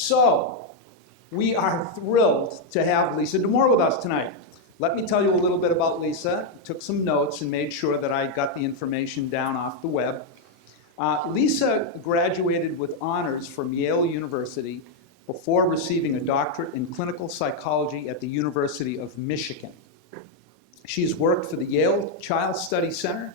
So, we are thrilled to have Lisa Damour with us tonight. Let me tell you a little bit about Lisa. I took some notes and made sure that I got the information down off the web. Lisa graduated with honors from Yale University before receiving a doctorate in clinical psychology at the University of Michigan. She's worked for the Yale Child Study Center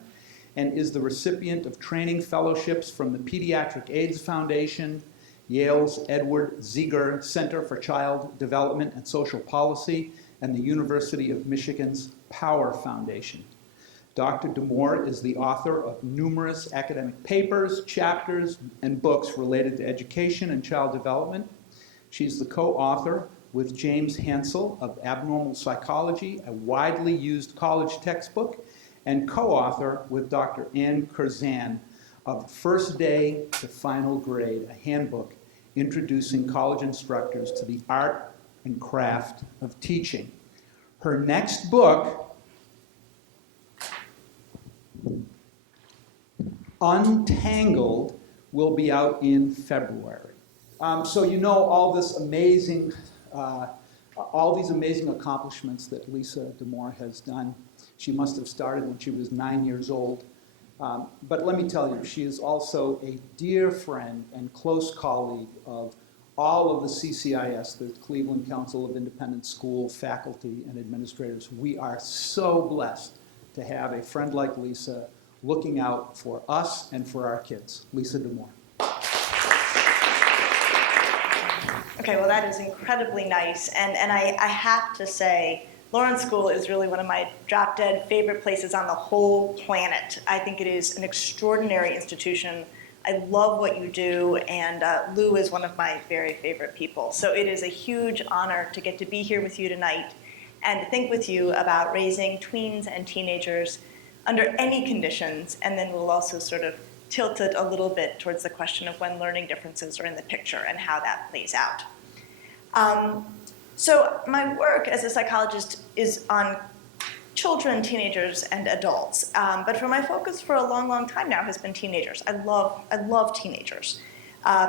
and is the recipient of training fellowships from the Pediatric AIDS Foundation, Yale's Edward Zieger Center for Child Development and Social Policy, and the University of Michigan's Power Foundation. Dr. Damour is the author of numerous academic papers, chapters, and books related to education and child development. She's the co-author with James Hansel of Abnormal Psychology, a widely used college textbook, and co-author with Dr. Ann Curzan of First Day to Final Grade, a handbook introducing college instructors to the art and craft of teaching. Her next book, Untangled, will be out in February. So you know all these amazing accomplishments that Lisa Damour has done. She must have started when she was 9 years old. But let me tell you, she is also a dear friend and close colleague of all of the CCIS, the Cleveland Council of Independent School faculty and administrators. We are so blessed to have a friend like Lisa looking out for us and for our kids. Lisa Damour. Okay, well, that is incredibly nice. And I have to say, Lawrence School is really one of my drop-dead favorite places on the whole planet. I think it is an extraordinary institution. I love what you do, and Lou is one of my very favorite people. So it is a huge honor to get to be here with you tonight and to think with you about raising tweens and teenagers under any conditions, and then we'll also sort of tilt it a little bit towards the question of when learning differences are in the picture and how that plays out. So my work as a psychologist is on children, teenagers, and adults. But for my focus for a long, long time now has been teenagers. I love teenagers.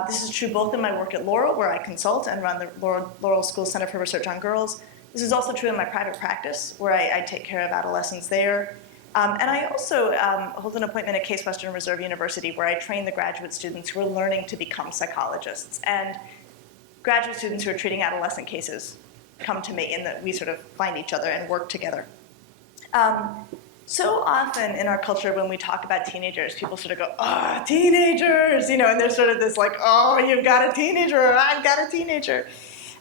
This is true both in my work at Laurel, where I consult and run the Laurel School Center for Research on Girls. This is also true in my private practice, where I take care of adolescents there. And I also hold an appointment at Case Western Reserve University, where I train the graduate students who are learning to become psychologists. And graduate students who are treating adolescent cases come to me, and that we sort of find each other and work together. So often in our culture, when we talk about teenagers, people sort of go, "Oh, teenagers," and there's sort of this like, "Oh, you've got a teenager," or "I've got a teenager."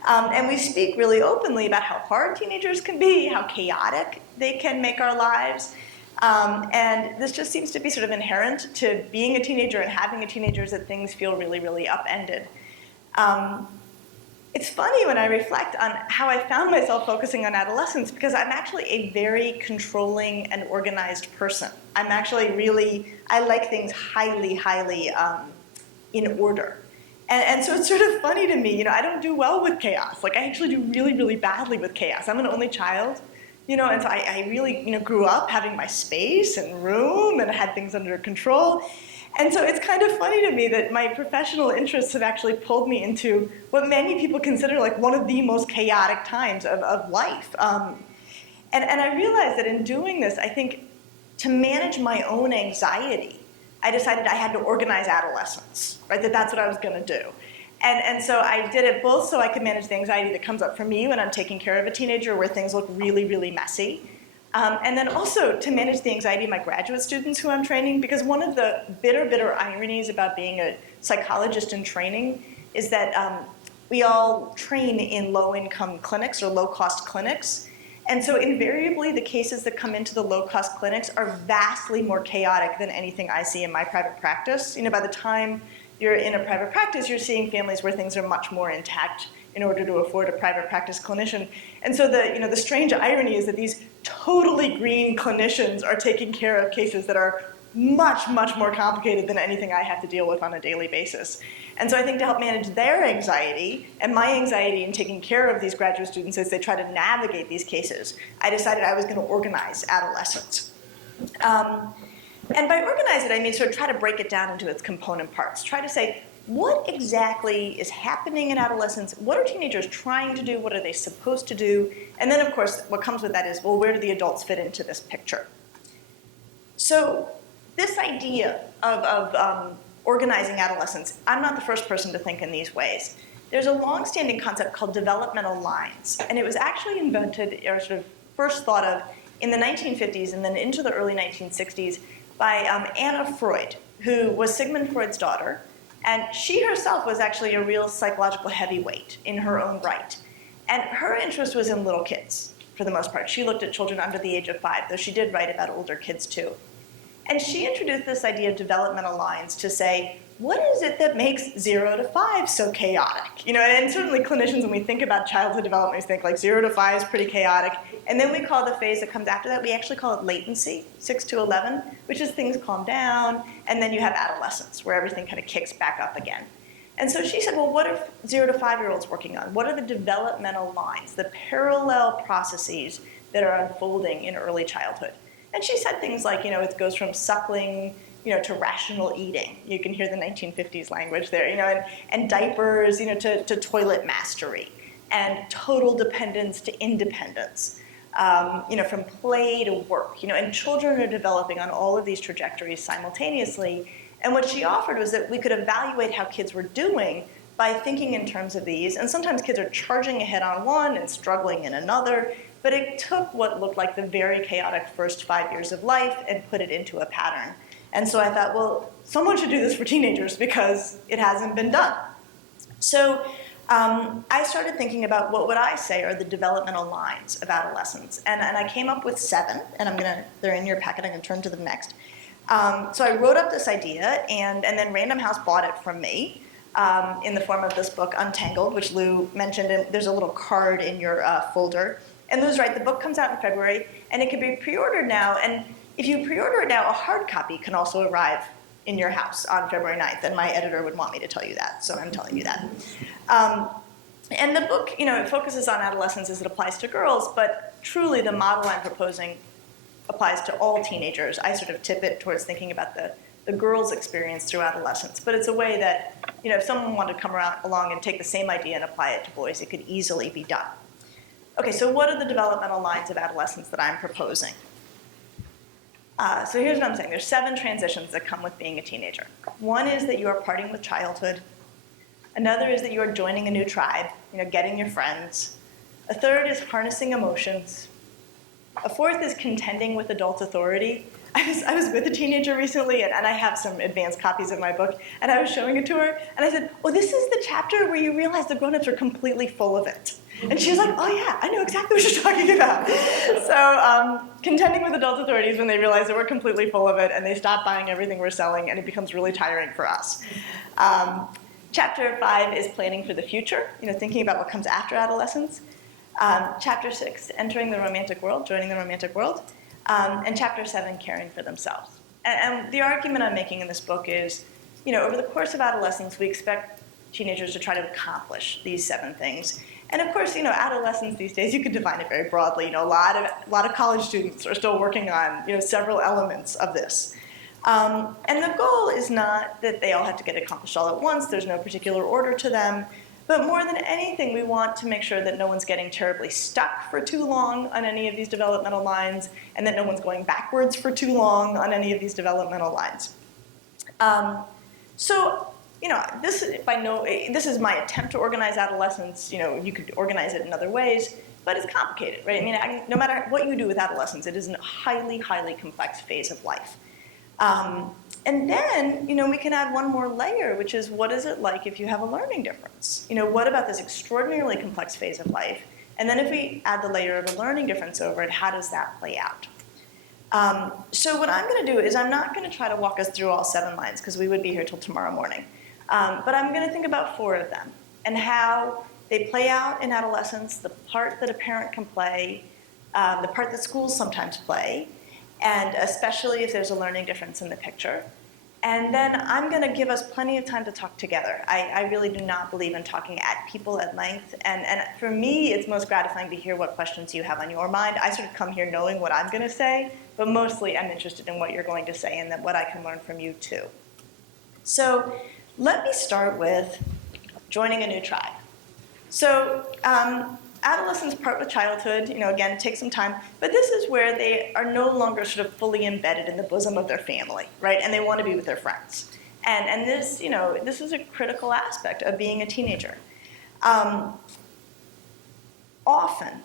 And we speak really openly about how hard teenagers can be, how chaotic they can make our lives. And this just seems to be sort of inherent to being a teenager and having a teenager, is that things feel really, really upended. It's funny when I reflect on how I found myself focusing on adolescence, because I'm actually a very controlling and organized person. I'm actually I like things highly, highly in order. And so it's sort of funny to me, I don't do well with chaos. Like, I actually do really, really badly with chaos. I'm an only child, and so I really, grew up having my space and room and had things under control. And so it's kind of funny to me that my professional interests have actually pulled me into what many people consider like one of the most chaotic times of life. And I realized that in doing this, I think to manage my own anxiety, I decided I had to organize adolescence, right? That's what I was going to do. And so I did it both so I could manage the anxiety that comes up for me when I'm taking care of a teenager where things look really, really messy. And then also to manage the anxiety of my graduate students who I'm training, because one of the bitter ironies about being a psychologist in training is that we all train in low-income clinics or low-cost clinics. And so invariably, the cases that come into the low-cost clinics are vastly more chaotic than anything I see in my private practice. By the time you're in a private practice, you're seeing families where things are much more intact in order to afford a private practice clinician. And so the strange irony is that these totally green clinicians are taking care of cases that are much, much more complicated than anything I have to deal with on a daily basis. And so I think to help manage their anxiety and my anxiety in taking care of these graduate students as they try to navigate these cases, I decided I was going to organize adolescence. And by organize it, I mean sort of try to break it down into its component parts. Try to say, what exactly is happening in adolescence? What are teenagers trying to do? What are they supposed to do? And then, of course, what comes with that is, well, where do the adults fit into this picture? So this idea of organizing adolescence, I'm not the first person to think in these ways. There's a long-standing concept called developmental lines, and it was actually invented, or sort of first thought of, in the 1950s and then into the early 1960s by Anna Freud, who was Sigmund Freud's daughter, and she herself was actually a real psychological heavyweight in her own right. And her interest was in little kids, for the most part. She looked at children under the age of 5, though she did write about older kids too. And she introduced this idea of developmental lines to say, what is it that makes 0 to 5 so chaotic? You know, and certainly clinicians, when we think about childhood development, we think like 0 to 5 is pretty chaotic. And then we call the phase that comes after that, we actually call it latency, 6 to 11, which is things calm down, and then you have adolescence, where everything kind of kicks back up again. And so she said, well, what are 0 to 5-year-olds working on? What are the developmental lines, the parallel processes that are unfolding in early childhood? And she said things like, you know, it goes from suckling, you know, to rational eating. You can hear the 1950s language there, you know, and diapers, you know, to toilet mastery, and total dependence to independence, you know, from play to work, you know, and children are developing on all of these trajectories simultaneously. And what she offered was that we could evaluate how kids were doing by thinking in terms of these. And sometimes kids are charging ahead on one and struggling in another. But it took what looked like the very chaotic first 5 years of life and put it into a pattern. And so I thought, well, someone should do this for teenagers because it hasn't been done. So I started thinking about what would I say are the developmental lines of adolescence. And I came up with 7, and they're in your packet, I'm gonna turn to them next. So I wrote up this idea, and then Random House bought it from me in the form of this book, Untangled, which Lou mentioned, and there's a little card in your folder. And Lou's right, the book comes out in February, and it can be pre-ordered now. And if you pre-order it now, a hard copy can also arrive in your house on February 9th, and my editor would want me to tell you that, so I'm telling you that. And the book, you know, it focuses on adolescence as it applies to girls, but truly the model I'm proposing applies to all teenagers. I sort of tip it towards thinking about the girls' experience through adolescence, but it's a way that, you know, if someone wanted to come along and take the same idea and apply it to boys, it could easily be done. Okay, so what are the developmental lines of adolescence that I'm proposing? So here's what I'm saying. There's 7 transitions that come with being a teenager. One is that you are parting with childhood. Another is that you are joining a new tribe, you know, getting your friends. A third is harnessing emotions. A fourth is contending with adult authority. I was with a teenager recently, and I have some advanced copies of my book, and I was showing it to her, and I said, oh, this is the chapter where you realize the grown-ups are completely full of it. And she was like, oh yeah, I know exactly what you're talking about. So contending with adult authority is when they realize that we're completely full of it, and they stop buying everything we're selling, and it becomes really tiring for us. Chapter 5 is planning for the future, you know, thinking about what comes after adolescence. Chapter 6, entering the romantic world, joining the romantic world. And Chapter 7, caring for themselves. And the argument I'm making in this book is, you know, over the course of adolescence, we expect teenagers to try to accomplish these 7 things. And of course, you know, adolescence these days, you could define it very broadly. You know, a lot of college students are still working on, you know, several elements of this. And the goal is not that they all have to get accomplished all at once. There's no particular order to them. But more than anything, we want to make sure that no one's getting terribly stuck for too long on any of these developmental lines, and that no one's going backwards for too long on any of these developmental lines. So, you know, this is my attempt to organize adolescence. You know, you could organize it in other ways, but it's complicated, right? I mean, no matter what you do with adolescence, it is a highly, highly complex phase of life. And then, you know, we can add one more layer, which is what is it like if you have a learning difference? You know, what about this extraordinarily complex phase of life? And then if we add the layer of a learning difference over it, how does that play out? So what I'm going to do is I'm not going to try to walk us through all 7 lines, because we would be here till tomorrow morning. But I'm going to think about 4 of them and how they play out in adolescence, the part that a parent can play, the part that schools sometimes play, and especially if there's a learning difference in the picture. And then I'm going to give us plenty of time to talk together. I really do not believe in talking at people at length. And for me, it's most gratifying to hear what questions you have on your mind. I sort of come here knowing what I'm going to say, but mostly I'm interested in what you're going to say and then what I can learn from you too. So let me start with joining a new tribe. So adolescence part with childhood, again, it takes some time, but this is where they are no longer sort of fully embedded in the bosom of their family, right? And they want to be with their friends. And this, this is a critical aspect of being a teenager. Often,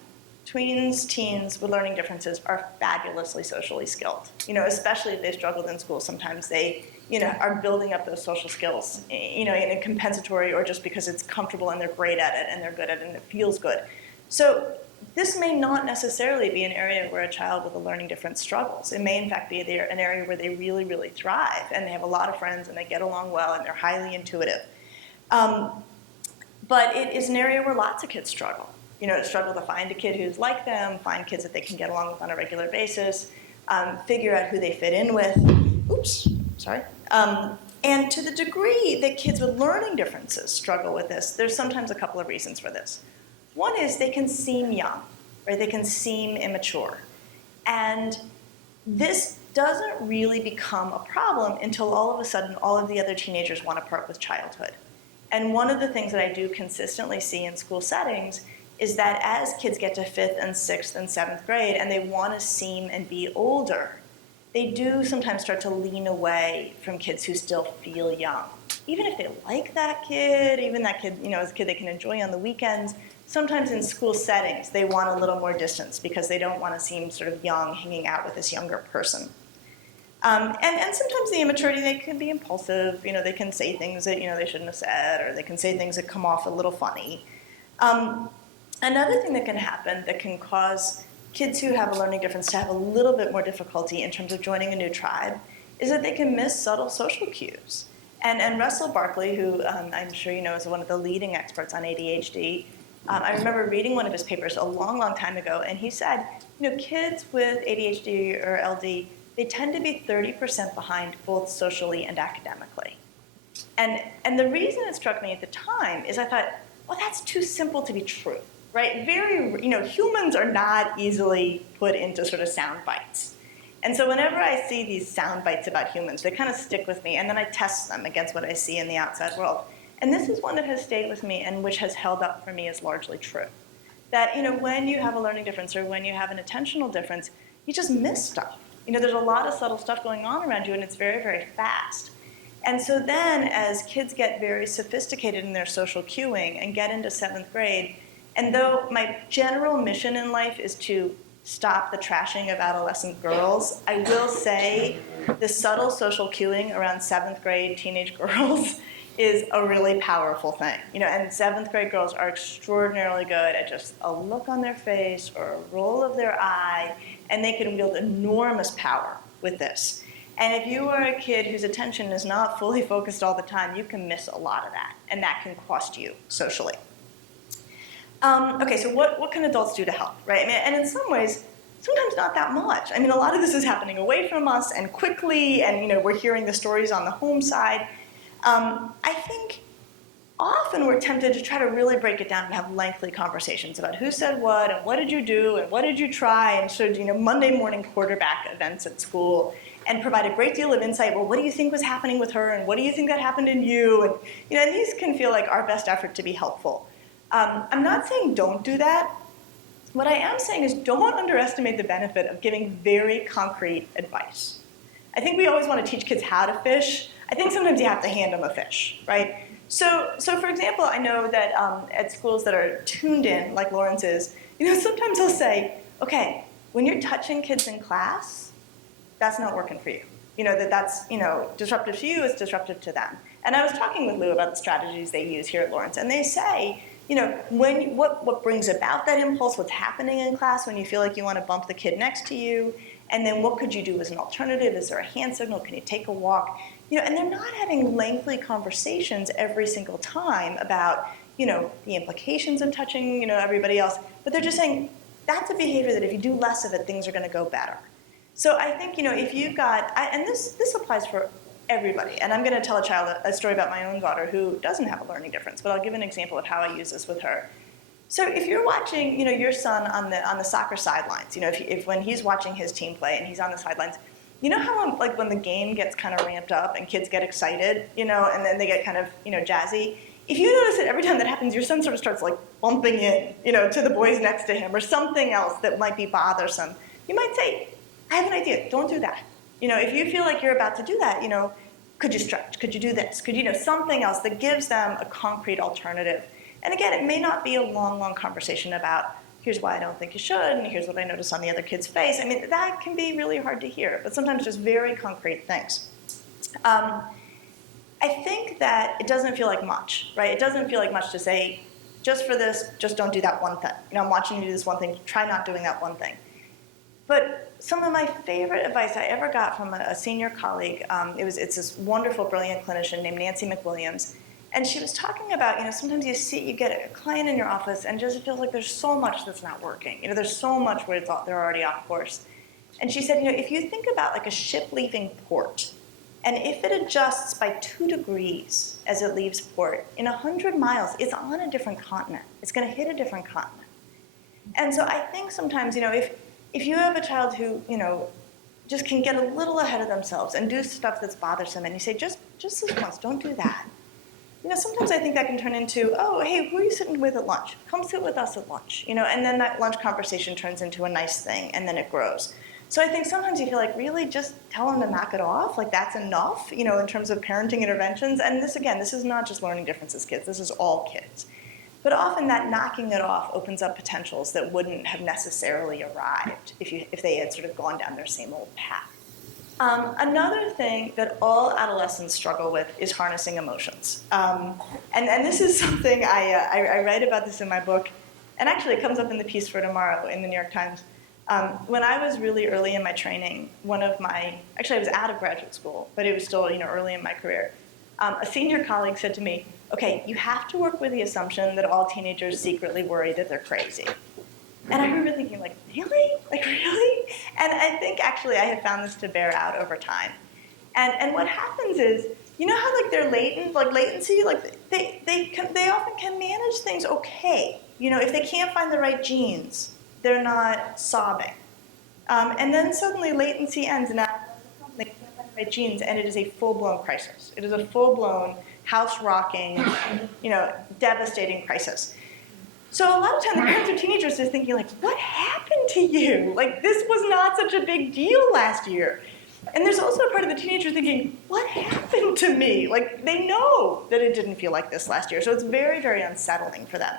tweens, teens with learning differences are fabulously socially skilled. Especially if they've struggled in school, sometimes they, are building up those social skills, in a compensatory or just because it's comfortable and they're great at it and they're good at it and it feels good. So this may not necessarily be an area where a child with a learning difference struggles. It may, in fact, be an area where they really, really thrive and they have a lot of friends and they get along well and they're highly intuitive. But it is an area where lots of kids struggle. Struggle to find a kid who's like them, find kids that they can get along with on a regular basis, figure out who they fit in with. Oops, sorry. And to the degree that kids with learning differences struggle with this, there's sometimes a couple of reasons for this. One is they can seem young, right? They can seem immature. And this doesn't really become a problem until all of a sudden all of the other teenagers want to part with childhood. And one of the things that I do consistently see in school settings is that as kids get to 5th and 6th and 7th grade and they want to seem and be older, they do sometimes start to lean away from kids who still feel young. Even if they like that kid, even that kid, is a kid they can enjoy on the weekends, sometimes in school settings they want a little more distance because they don't want to seem sort of young hanging out with this younger person. And sometimes the immaturity, they can be impulsive, they can say things that they shouldn't have said, or they can say things that come off a little funny. Another thing that can happen that can cause kids who have a learning difference to have a little bit more difficulty in terms of joining a new tribe is that they can miss subtle social cues. And Russell Barkley, who I'm sure you know is one of the leading experts on ADHD, I remember reading one of his papers a long, long time ago, and he said, kids with ADHD or LD, they tend to be 30% behind both socially and academically. And the reason it struck me at the time is I thought, well, that's too simple to be true. Right? Humans are not easily put into sort of sound bites. And so whenever I see these sound bites about humans, they kind of stick with me, and then I test them against what I see in the outside world. And this is one that has stayed with me and which has held up for me as largely true. That, when you have a learning difference or when you have an attentional difference, you just miss stuff. There's a lot of subtle stuff going on around you, and it's very, very fast. And so then as kids get very sophisticated in their social cueing and get into 7th grade, and though my general mission in life is to stop the trashing of adolescent girls, I will say the subtle social cueing around 7th grade teenage girls is a really powerful thing. And 7th grade girls are extraordinarily good at just a look on their face or a roll of their eye, and they can wield enormous power with this. And if you are a kid whose attention is not fully focused all the time, you can miss a lot of that, and that can cost you socially. Okay, so what can adults do to help, right? And in some ways, sometimes not that much. A lot of this is happening away from us and quickly, and we're hearing the stories on the home side. I think often we're tempted to try to really break it down and have lengthy conversations about who said what and what did you do and what did you try, and sort of Monday morning quarterback events at school, and provide a great deal of insight. Well, what do you think was happening with her, and what do you think that happened in you? And and these can feel like our best effort to be helpful. I'm not saying don't do that. What I am saying is don't underestimate the benefit of giving very concrete advice. I think we always want to teach kids how to fish. I think sometimes you have to hand them a fish, right? So for example, I know that at schools that are tuned in, like Lawrence is, sometimes they'll say, okay, when you're touching kids in class, that's not working for you. That's disruptive to you, it's disruptive to them. And I was talking with Lou about the strategies they use here at Lawrence, and they say, what brings about that impulse, what's happening in class when you feel like you want to bump the kid next to you, and then what could you do as an alternative? Is there a hand signal? Can you take a walk? And they're not having lengthy conversations every single time about, the implications of touching, everybody else, but they're just saying, that's a behavior that if you do less of it, things are going to go better. So I think, if you've got, and this applies for everybody, and I'm going to tell a story about my own daughter who doesn't have a learning difference, but I'll give an example of how I use this with her. So if you're watching, your son on the soccer sidelines, if when he's watching his team play and he's on the sidelines, you know how like when the game gets kind of ramped up and kids get excited, and then they get kind of, jazzy? If you notice that every time that happens, your son sort of starts like bumping in, to the boys next to him or something else that might be bothersome, you might say, I have an idea, don't do that. If you feel like you're about to do that, could you stretch? Could you do this? Could you, something else that gives them a concrete alternative? And again, it may not be a long, long conversation about, here's why I don't think you should, and here's what I noticed on the other kid's face. I mean, that can be really hard to hear, but sometimes just very concrete things. I think that it doesn't feel like much, right? It doesn't feel like much to say, just for this, just don't do that one thing. I'm watching you do this one thing, try not doing that one thing. But some of my favorite advice I ever got from a senior colleague, it's this wonderful, brilliant clinician named Nancy McWilliams, and she was talking about, sometimes you get a client in your office and just it feels like there's so much that's not working. There's so much where they're already off course. And she said, if you think about like a ship leaving port, and if it adjusts by 2 degrees as it leaves port, in 100 miles, it's on a different continent. It's going to hit a different continent. And so I think sometimes, if you have a child who, just can get a little ahead of themselves and do stuff that's bothersome, and you say, just this once, don't do that. Sometimes I think that can turn into, oh, hey, who are you sitting with at lunch? Come sit with us at lunch. And then that lunch conversation turns into a nice thing, and then it grows. So I think sometimes you feel like, really, just tell them to knock it off? Like, that's enough, in terms of parenting interventions? And this is not just learning differences kids. This is all kids. But often that knocking it off opens up potentials that wouldn't have necessarily arrived if they had sort of gone down their same old path. Another thing that all adolescents struggle with is harnessing emotions. And this is something I write about this in my book, and actually it comes up in the piece for tomorrow in the New York Times. When I was really early in my training, actually I was out of graduate school, but it was still early in my career. A senior colleague said to me, okay, you have to work with the assumption that all teenagers secretly worry that they're crazy. And I remember thinking, like, really? Like, really? And I think, actually, I have found this to bear out over time. And what happens is, how, like, they're latency, like, they often can manage things okay. If they can't find the right genes, they're not sobbing. And then suddenly latency ends, and now they can't find the right genes, and it is a full-blown crisis. It is a full-blown, house-rocking, devastating crisis. So a lot of times the parents of teenagers are thinking, like, what happened to you? Like, this was not such a big deal last year. And there's also a part of the teenager thinking, what happened to me? Like, they know that it didn't feel like this last year. So it's very, very unsettling for them.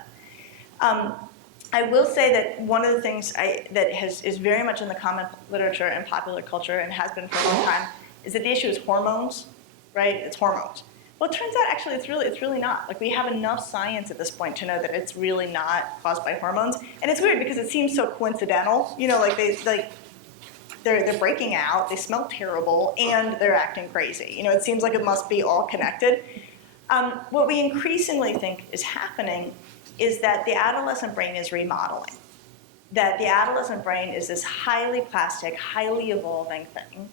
I will say that one of the things that is very much in the common literature and popular culture and has been for a long time is that the issue is hormones, right? It's hormones. Well, it turns out actually it's really not. Like, we have enough science at this point to know that it's really not caused by hormones. And it's weird because it seems so coincidental. They're breaking out, they smell terrible, and they're acting crazy. It seems like it must be all connected. What we increasingly think is happening is that the adolescent brain is remodeling. That the adolescent brain is this highly plastic, highly evolving thing,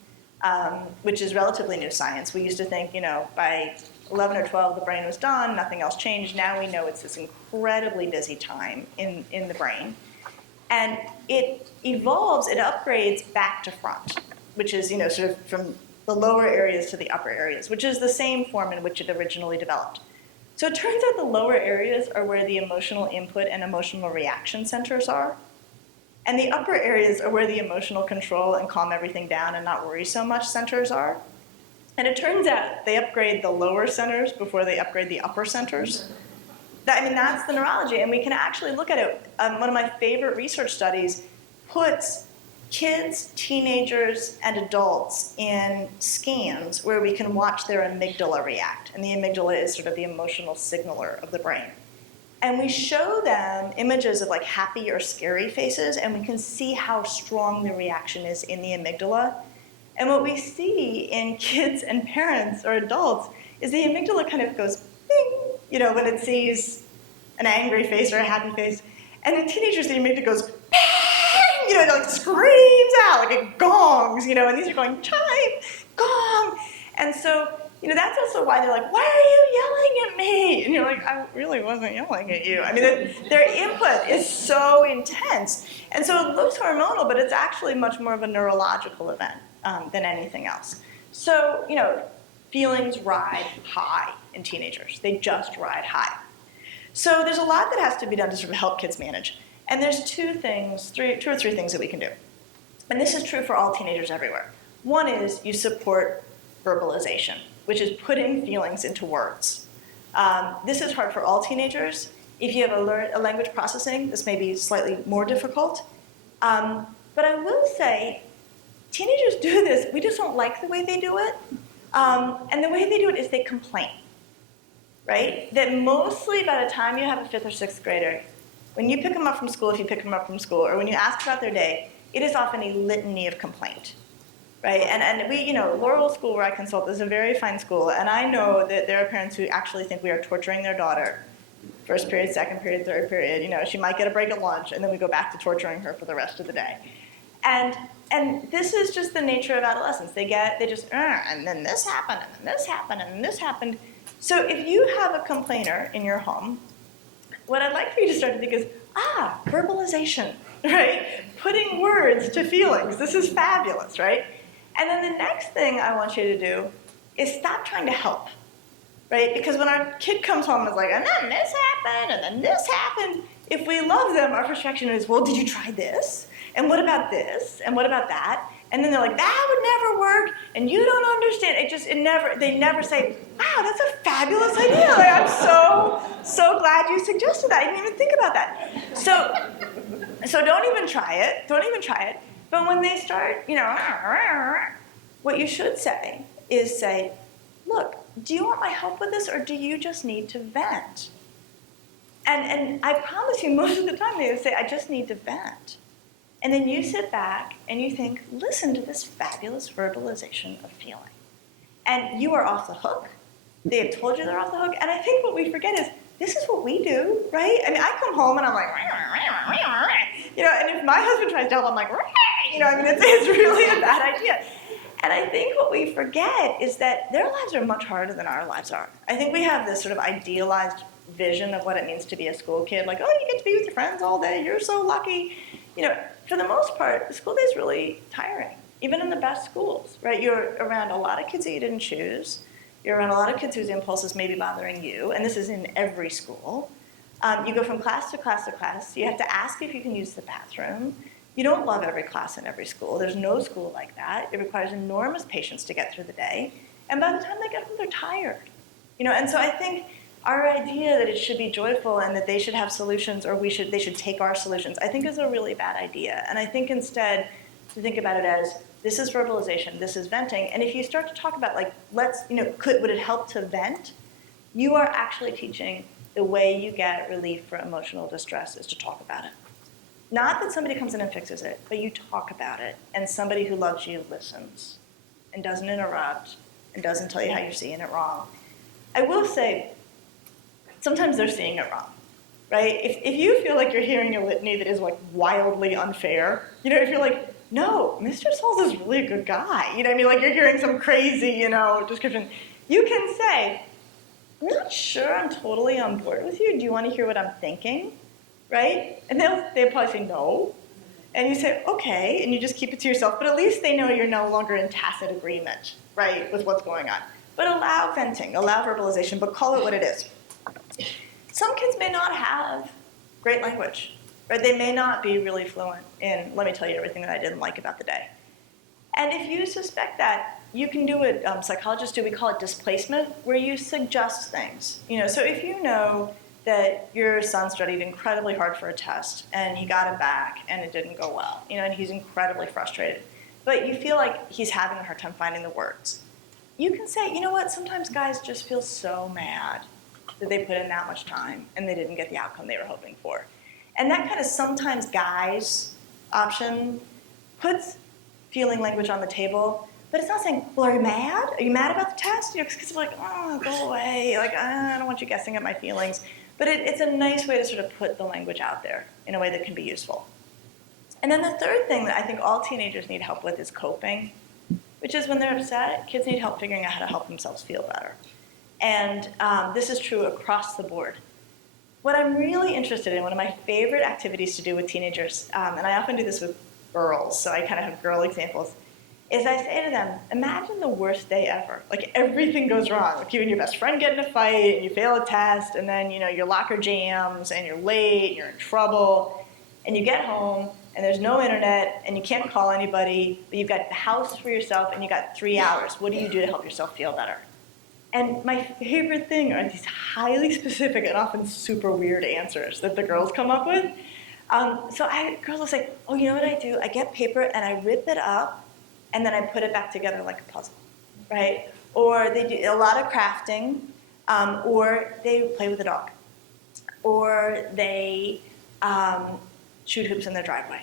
which is relatively new science. We used to think, by 11 or 12, the brain was done, nothing else changed. Now we know it's this incredibly busy time in the brain. And it evolves, it upgrades back to front, which is, sort of from the lower areas to the upper areas, which is the same form in which it originally developed. So it turns out the lower areas are where the emotional input and emotional reaction centers are. And the upper areas are where the emotional control and calm everything down and not worry so much centers are. And it turns out they upgrade the lower centers before they upgrade the upper centers. That's the neurology, and we can actually look at it. One of my favorite research studies puts kids, teenagers, and adults in scans where we can watch their amygdala react. And the amygdala is sort of the emotional signaler of the brain. And we show them images of like happy or scary faces, and we can see how strong the reaction is in the amygdala. And what we see in kids and parents or adults is the amygdala kind of goes bing, when it sees an angry face or a happy face. And in teenagers, the amygdala goes bing, it like screams out, like it gongs, and these are going chime, gong. And so, that's also why they're like, why are you yelling at me? And you're like, I really wasn't yelling at you. Their input is so intense. And so it looks hormonal, but it's actually much more of a neurological event. than anything else. So, feelings ride high in teenagers. They just ride high. So there's a lot that has to be done to sort of help kids manage. And there's two or three things that we can do. And this is true for all teenagers everywhere. One is you support verbalization, which is putting feelings into words. This is hard for all teenagers. If you have a language processing, this may be slightly more difficult. But I will say, teenagers do this. We just don't like the way they do it. And the way they do it is they complain, right? That mostly by the time you have a 5th or 6th grader, when you pick them up from school, if you pick them up from school, or when you ask about their day, it is often a litany of complaint, right? And we, Laurel School, where I consult, is a very fine school, and I know that there are parents who actually think we are torturing their daughter. First period, second period, third period, she might get a break at lunch, and then we go back to torturing her for the rest of the day. And this is just the nature of adolescence. And then this happened, and then this happened, and then this happened. So if you have a complainer in your home, what I'd like for you to start to think is, verbalization, right? Putting words to feelings. This is fabulous, right? And then the next thing I want you to do is stop trying to help, right? Because when our kid comes home and is like, and then this happened, and then this happened, if we love them, our first reaction is, well, did you try this? And what about this? And what about that? And then they're like, that would never work, and you don't understand. They never say, wow, that's a fabulous idea. Like, I'm so glad you suggested that. I didn't even think about that. So don't even try it. Don't even try it. But when they start, what you should say is say, look, do you want my help with this, or do you just need to vent? And I promise you, most of the time they would say, I just need to vent. And then you sit back and you think, listen to this fabulous verbalization of feeling. And you are off the hook. They have told you they're off the hook. And I think what we forget is, this is what we do, right? I mean, I come home and I'm like, and if my husband tries to help, I'm like, it's really a bad idea. And I think what we forget is that their lives are much harder than our lives are. I think we have this sort of idealized vision of what it means to be a school kid, like, oh, you get to be with your friends all day, you're so lucky. For the most part, the school day is really tiring, even in the best schools, right? You're around a lot of kids that you didn't choose. You're around a lot of kids whose impulses may be bothering you, and this is in every school. You go from class to class to class. You have to ask if you can use the bathroom. You don't love every class in every school. There's no school like that. It requires enormous patience to get through the day. And by the time they get home, they're tired. And so I think our idea that it should be joyful and that they should have solutions, or they should take our solutions, I think is a really bad idea. And I think instead to think about it as, this is verbalization, this is venting. And if you start to talk about, like, would it help to vent? You are actually teaching the way you get relief for emotional distress is to talk about it. Not that somebody comes in and fixes it, but you talk about it, and somebody who loves you listens and doesn't interrupt and doesn't tell you how you're seeing it wrong. I will say, sometimes they're seeing it wrong, right? If you feel like you're hearing a litany that is, like, wildly unfair, if you're like, no, Mr. Souls is really a good guy, like you're hearing some crazy, description, you can say, I'm not sure I'm totally on board with you. Do you want to hear what I'm thinking? Right? And they'll probably say no. And you say, okay, and you just keep it to yourself, but at least they know you're no longer in tacit agreement, right, with what's going on. But allow venting, allow verbalization, but call it what it is. Some kids may not have great language, right? They may not be really fluent in, let me tell you everything that I didn't like about the day. And if you suspect that, you can do what psychologists do, we call it displacement, where you suggest things. So if you know that your son studied incredibly hard for a test and he got it back and it didn't go well, and he's incredibly frustrated, but you feel like he's having a hard time finding the words, you can say, you know what, sometimes guys just feel so mad that they put in that much time and they didn't get the outcome they were hoping for. And that kind of sometimes guys option puts feeling language on the table, but it's not saying, well, are you mad? Are you mad about the test? Because it's like, oh, go away. Like, I don't want you guessing at my feelings. But it's a nice way to sort of put the language out there in a way that can be useful. And then the third thing that I think all teenagers need help with is coping, which is when they're upset, kids need help figuring out how to help themselves feel better. And this is true across the board. What I'm really interested in, one of my favorite activities to do with teenagers, and I often do this with girls, so I kind of have girl examples, is I say to them, imagine the worst day ever. Like everything goes wrong. Like you and your best friend get in a fight, and you fail a test, and then your locker jams, and you're late, and you're in trouble, and you get home, and there's no internet, and you can't call anybody, but you've got the house for yourself, and you got 3 hours. What do you do to help yourself feel better? And my favorite thing are these highly specific and often super weird answers that the girls come up with. Girls will say, oh, you know what I do? I get paper and I rip it up and then I put it back together like a puzzle, right? Or they do a lot of crafting, or they play with a dog, or they shoot hoops in their driveway,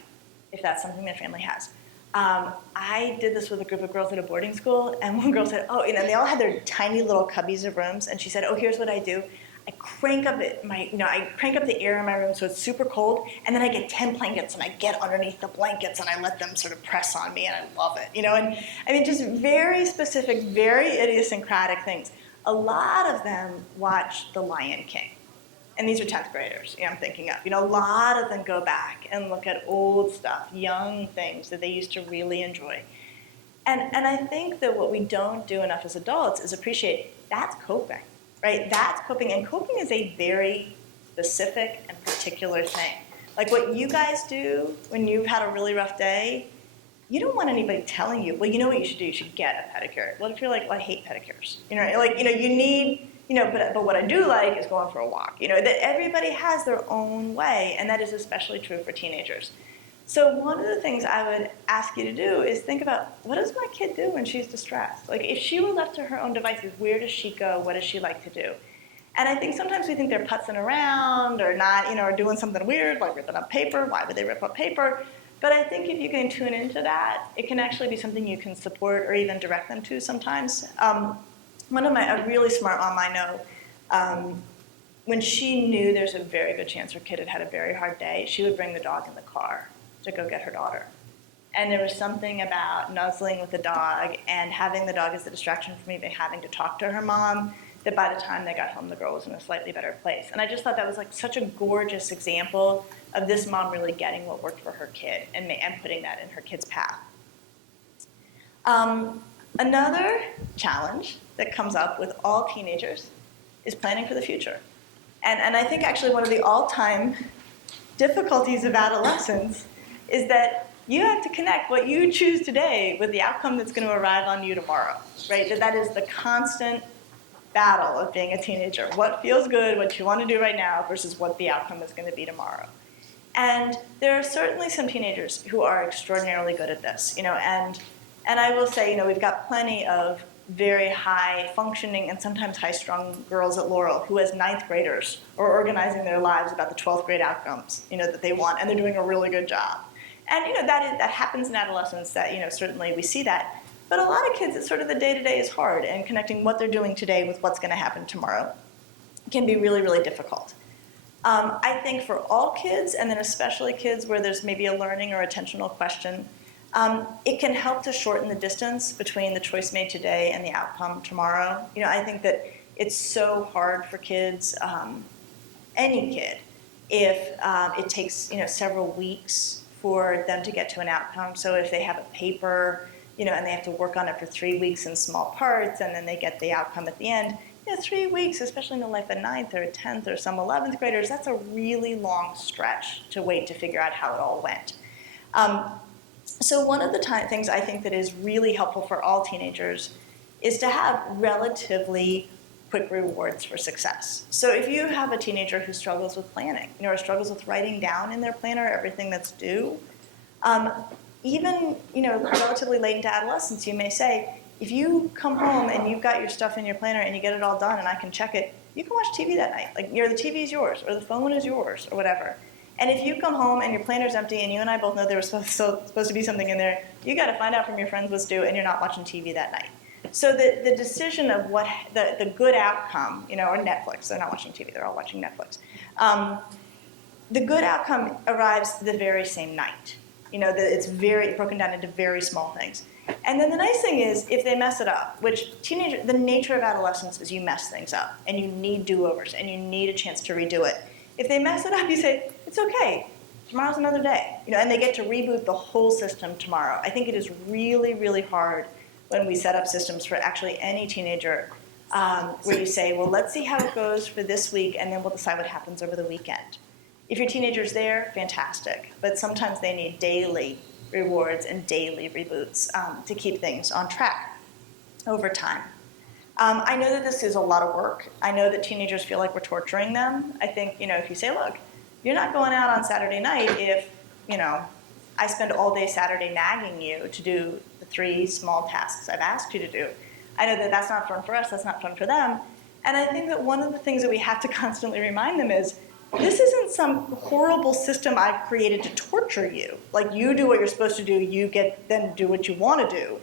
if that's something their family has. I did this with a group of girls at a boarding school, and one girl said, they all had their tiny little cubbies of rooms, and she said, here's what I do. I crank up the air in my room so it's super cold, and then I get 10 blankets, and I get underneath the blankets, and I let them sort of press on me, and I love it, And I mean, just very specific, very idiosyncratic things. A lot of them watch The Lion King. And these are 10th graders, I'm thinking of. A lot of them go back and look at old stuff, young things that they used to really enjoy. And I think that what we don't do enough as adults is appreciate that's coping, right? That's coping, and coping is a very specific and particular thing. Like what you guys do when you've had a really rough day, you don't want anybody telling you, well, you know what you should do? You should get a pedicure. What if you're like, well, I hate pedicures? You need... but what I do like is going for a walk. That everybody has their own way, and that is especially true for teenagers. So one of the things I would ask you to do is think about, what does my kid do when she's distressed? Like if she were left to her own devices, where does she go? What does she like to do? And I think sometimes we think they're putzing around or not, or doing something weird, like ripping up paper. Why would they rip up paper? But I think if you can tune into that, it can actually be something you can support or even direct them to sometimes. A really smart mom I know, when she knew there's a very good chance her kid had had a very hard day, she would bring the dog in the car to go get her daughter. And there was something about nuzzling with the dog and having the dog as a distraction from even having to talk to her mom, that by the time they got home, the girl was in a slightly better place. And I just thought that was like such a gorgeous example of this mom really getting what worked for her kid and putting that in her kid's path. Another challenge that comes up with all teenagers is planning for the future. And I think actually one of the all-time difficulties of adolescence is that you have to connect what you choose today with the outcome that's going to arrive on you tomorrow, right? That is the constant battle of being a teenager. What feels good, what you want to do right now versus what the outcome is going to be tomorrow. And there are certainly some teenagers who are extraordinarily good at this, and I will say, we've got plenty of very high functioning and sometimes high strung girls at Laurel who as 9th graders are organizing their lives about the 12th grade outcomes, that they want, and they're doing a really good job. And, that happens in adolescence, that, certainly we see that. But a lot of kids, it's sort of the day-to-day is hard, and connecting what they're doing today with what's going to happen tomorrow can be really, really difficult. I think for all kids, and then especially kids where there's maybe a learning or attentional question, it can help to shorten the distance between the choice made today and the outcome tomorrow. I think that it's so hard for kids, any kid, if it takes several weeks for them to get to an outcome. So if they have a paper, and they have to work on it for 3 weeks in small parts, and then they get the outcome at the end. 3 weeks, especially in the life of 9th or 10th or some 11th graders, that's a really long stretch to wait to figure out how it all went. So one of the things I think that is really helpful for all teenagers is to have relatively quick rewards for success. So if you have a teenager who struggles with planning, or struggles with writing down in their planner everything that's due, even relatively late into adolescence, you may say, if you come home and you've got your stuff in your planner and you get it all done and I can check it, you can watch TV that night. Like, the TV is yours, or the phone is yours, or whatever. And if you come home and your planner's empty and you and I both know there was supposed to be something in there, you got to find out from your friends what's due, and you're not watching TV that night. So the decision of what the good outcome, or Netflix, they're not watching TV, they're all watching Netflix. The good outcome arrives the very same night. It's very broken down into very small things. And then the nice thing is, if they mess it up, which the nature of adolescence is you mess things up, and you need do-overs, and you need a chance to redo it. If they mess it up, you say, it's okay. tomorrow's another day, and they get to reboot the whole system tomorrow. I think it is really, really hard when we set up systems for actually any teenager where you say, well, let's see how it goes for this week, and then we'll decide what happens over the weekend. If your teenager's there, fantastic. But sometimes they need daily rewards and daily reboots to keep things on track over time. I know that this is a lot of work. I know that teenagers feel like we're torturing them. I think, if you say, look, you're not going out on Saturday night if, I spend all day Saturday nagging you to do the 3 small tasks I've asked you to do. I know that that's not fun for us, that's not fun for them. And I think that one of the things that we have to constantly remind them is, this isn't some horrible system I've created to torture you. Like, you do what you're supposed to do, you get then do what you want to do.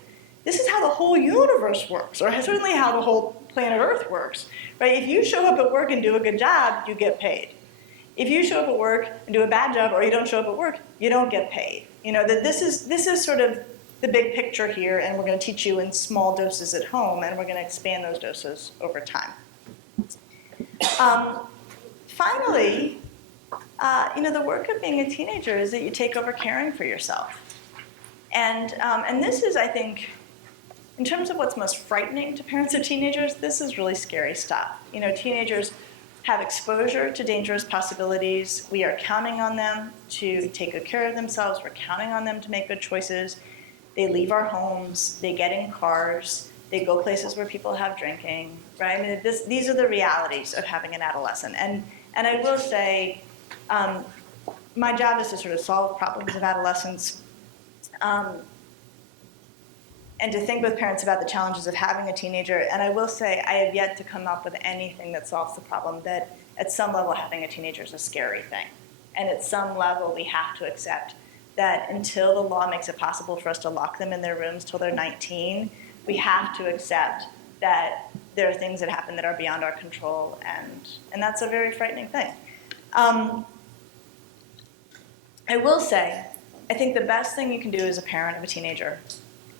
This is how the whole universe works, or certainly how the whole planet Earth works, right? If you show up at work and do a good job, you get paid. If you show up at work and do a bad job, or you don't show up at work, you don't get paid. That this is sort of the big picture here, and we're going to teach you in small doses at home, and we're going to expand those doses over time. Finally, the work of being a teenager is that you take over caring for yourself. And this is, I think, in terms of what's most frightening to parents of teenagers, this is really scary stuff. Teenagers have exposure to dangerous possibilities. We are counting on them to take good care of themselves. We're counting on them to make good choices. They leave our homes. They get in cars. They go places where people have drinking, right? I mean, these are the realities of having an adolescent. And I will say, my job is to sort of solve problems of adolescence and to think with parents about the challenges of having a teenager. And I will say, I have yet to come up with anything that solves the problem that at some level having a teenager is a scary thing. And at some level we have to accept that until the law makes it possible for us to lock them in their rooms till they're 19, we have to accept that there are things that happen that are beyond our control, and that's a very frightening thing. I will say, I think the best thing you can do as a parent of a teenager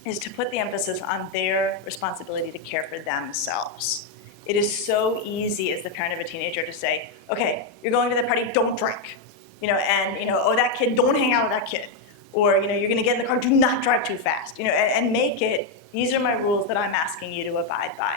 is to put the emphasis on their responsibility to care for themselves. It is so easy as the parent of a teenager to say, okay, you're going to the party, don't drink. Oh, that kid, don't hang out with that kid. Or, you're gonna get in the car, do not drive too fast. And make it, these are my rules that I'm asking you to abide by.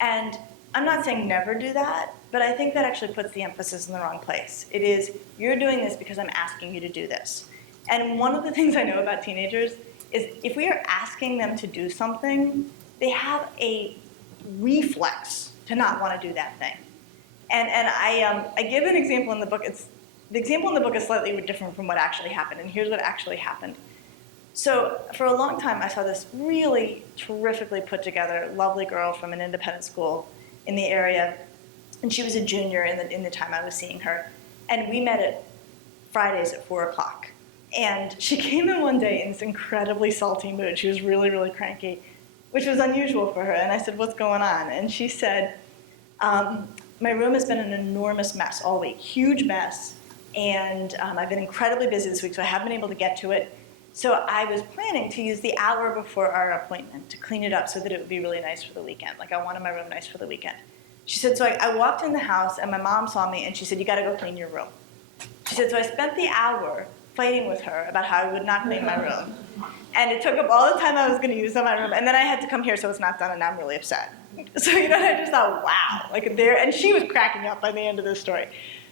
And I'm not saying never do that, but I think that actually puts the emphasis in the wrong place. It is, you're doing this because I'm asking you to do this. And one of the things I know about teenagers is if we are asking them to do something, they have a reflex to not want to do that thing. And I give an example in the book. The example in the book is slightly different from what actually happened, and here's what actually happened. So for a long time, I saw this really terrifically put together, lovely girl from an independent school in the area, and she was a junior in the time I was seeing her. And we met at Fridays at 4 o'clock. And she came in one day in this incredibly salty mood. She was really, really cranky, which was unusual for her. And I said, what's going on? And she said, my room has been an enormous mess all week, huge mess. And I've been incredibly busy this week, so I haven't been able to get to it. So I was planning to use the hour before our appointment to clean it up so that it would be really nice for the weekend. Like, I wanted my room nice for the weekend. She said, so I walked in the house, and my mom saw me, and she said, you got to go clean your room. She said, so I spent the hour fighting with her about how I would not clean my room. And it took up all the time I was going to use in my room, and then I had to come here so it's not done, and now I'm really upset. So, I just thought, wow. And she was cracking up by the end of this story.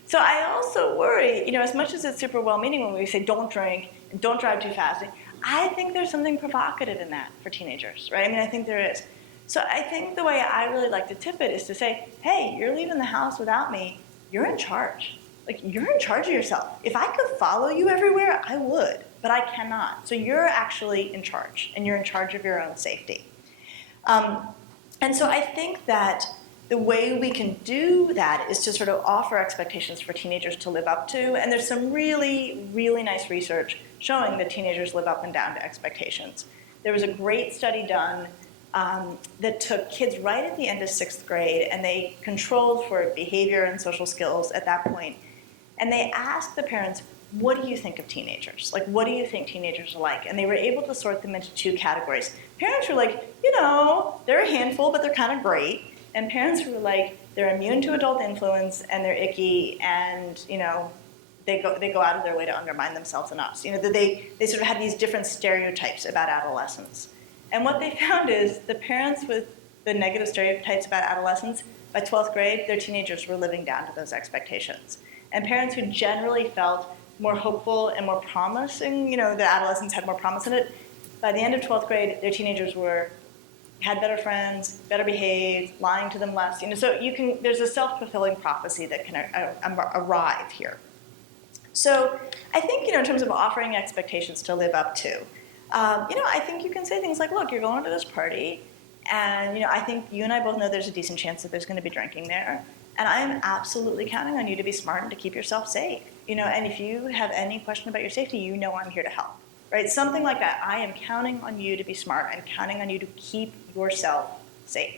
So I also worry, as much as it's super well-meaning when we say don't drink and don't drive too fast, I think there's something provocative in that for teenagers, right? I mean, I think there is. So I think the way I really like to tip it is to say, hey, you're leaving the house without me, you're in charge. You're in charge of yourself. If I could follow you everywhere, I would, but I cannot. So you're actually in charge, and you're in charge of your own safety. And so I think that the way we can do that is to sort of offer expectations for teenagers to live up to. And there's some really, really nice research showing that teenagers live up and down to expectations. There was a great study done that took kids right at the end of 6th grade, and they controlled for behavior and social skills at that point. And they asked the parents, what do you think of teenagers? What do you think teenagers are like? And they were able to sort them into 2 categories. Parents were like, they're a handful, but they're kind of great. And parents were like, they're immune to adult influence, and they're icky, and, they go out of their way to undermine themselves and us. That they sort of have these different stereotypes about adolescents. And what they found is the parents with the negative stereotypes about adolescents, by 12th grade, their teenagers were living down to those expectations. And parents who generally felt more hopeful and more promising, the adolescents had more promise in it, by the end of 12th grade, their teenagers had better friends, better behaved, lying to them less. So there's a self-fulfilling prophecy that can arrive here. So I think, in terms of offering expectations to live up to, I think you can say things like, look, you're going to this party, and, I think you and I both know there's a decent chance that there's going to be drinking there, and I am absolutely counting on you to be smart and to keep yourself safe. And if you have any question about your safety, I'm here to help. Right? Something like that. I am counting on you to be smart. I'm counting on you to keep yourself safe.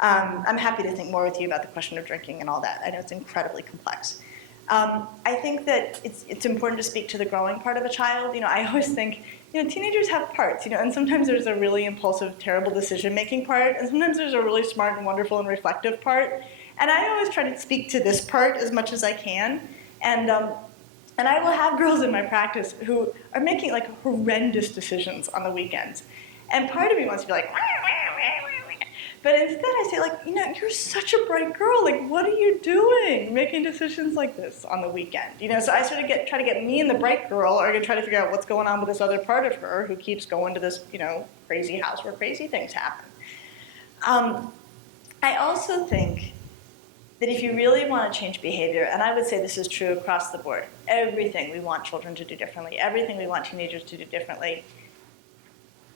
I'm happy to think more with you about the question of drinking and all that. I know it's incredibly complex. I think that it's important to speak to the growing part of a child. I always think, teenagers have parts, and sometimes there's a really impulsive, terrible decision-making part, and sometimes there's a really smart and wonderful and reflective part. And I always try to speak to this part as much as I can. And I will have girls in my practice who are making horrendous decisions on the weekends. And part of me wants to be like, wah, wah, wah, wah. But instead I say you're such a bright girl. What are you doing making decisions like this on the weekend? So I sort of try to get me and the bright girl are going to try to figure out what's going on with this other part of her who keeps going to this, crazy house where crazy things happen. I also think that if you really want to change behavior, and I would say this is true across the board, everything we want children to do differently, everything we want teenagers to do differently,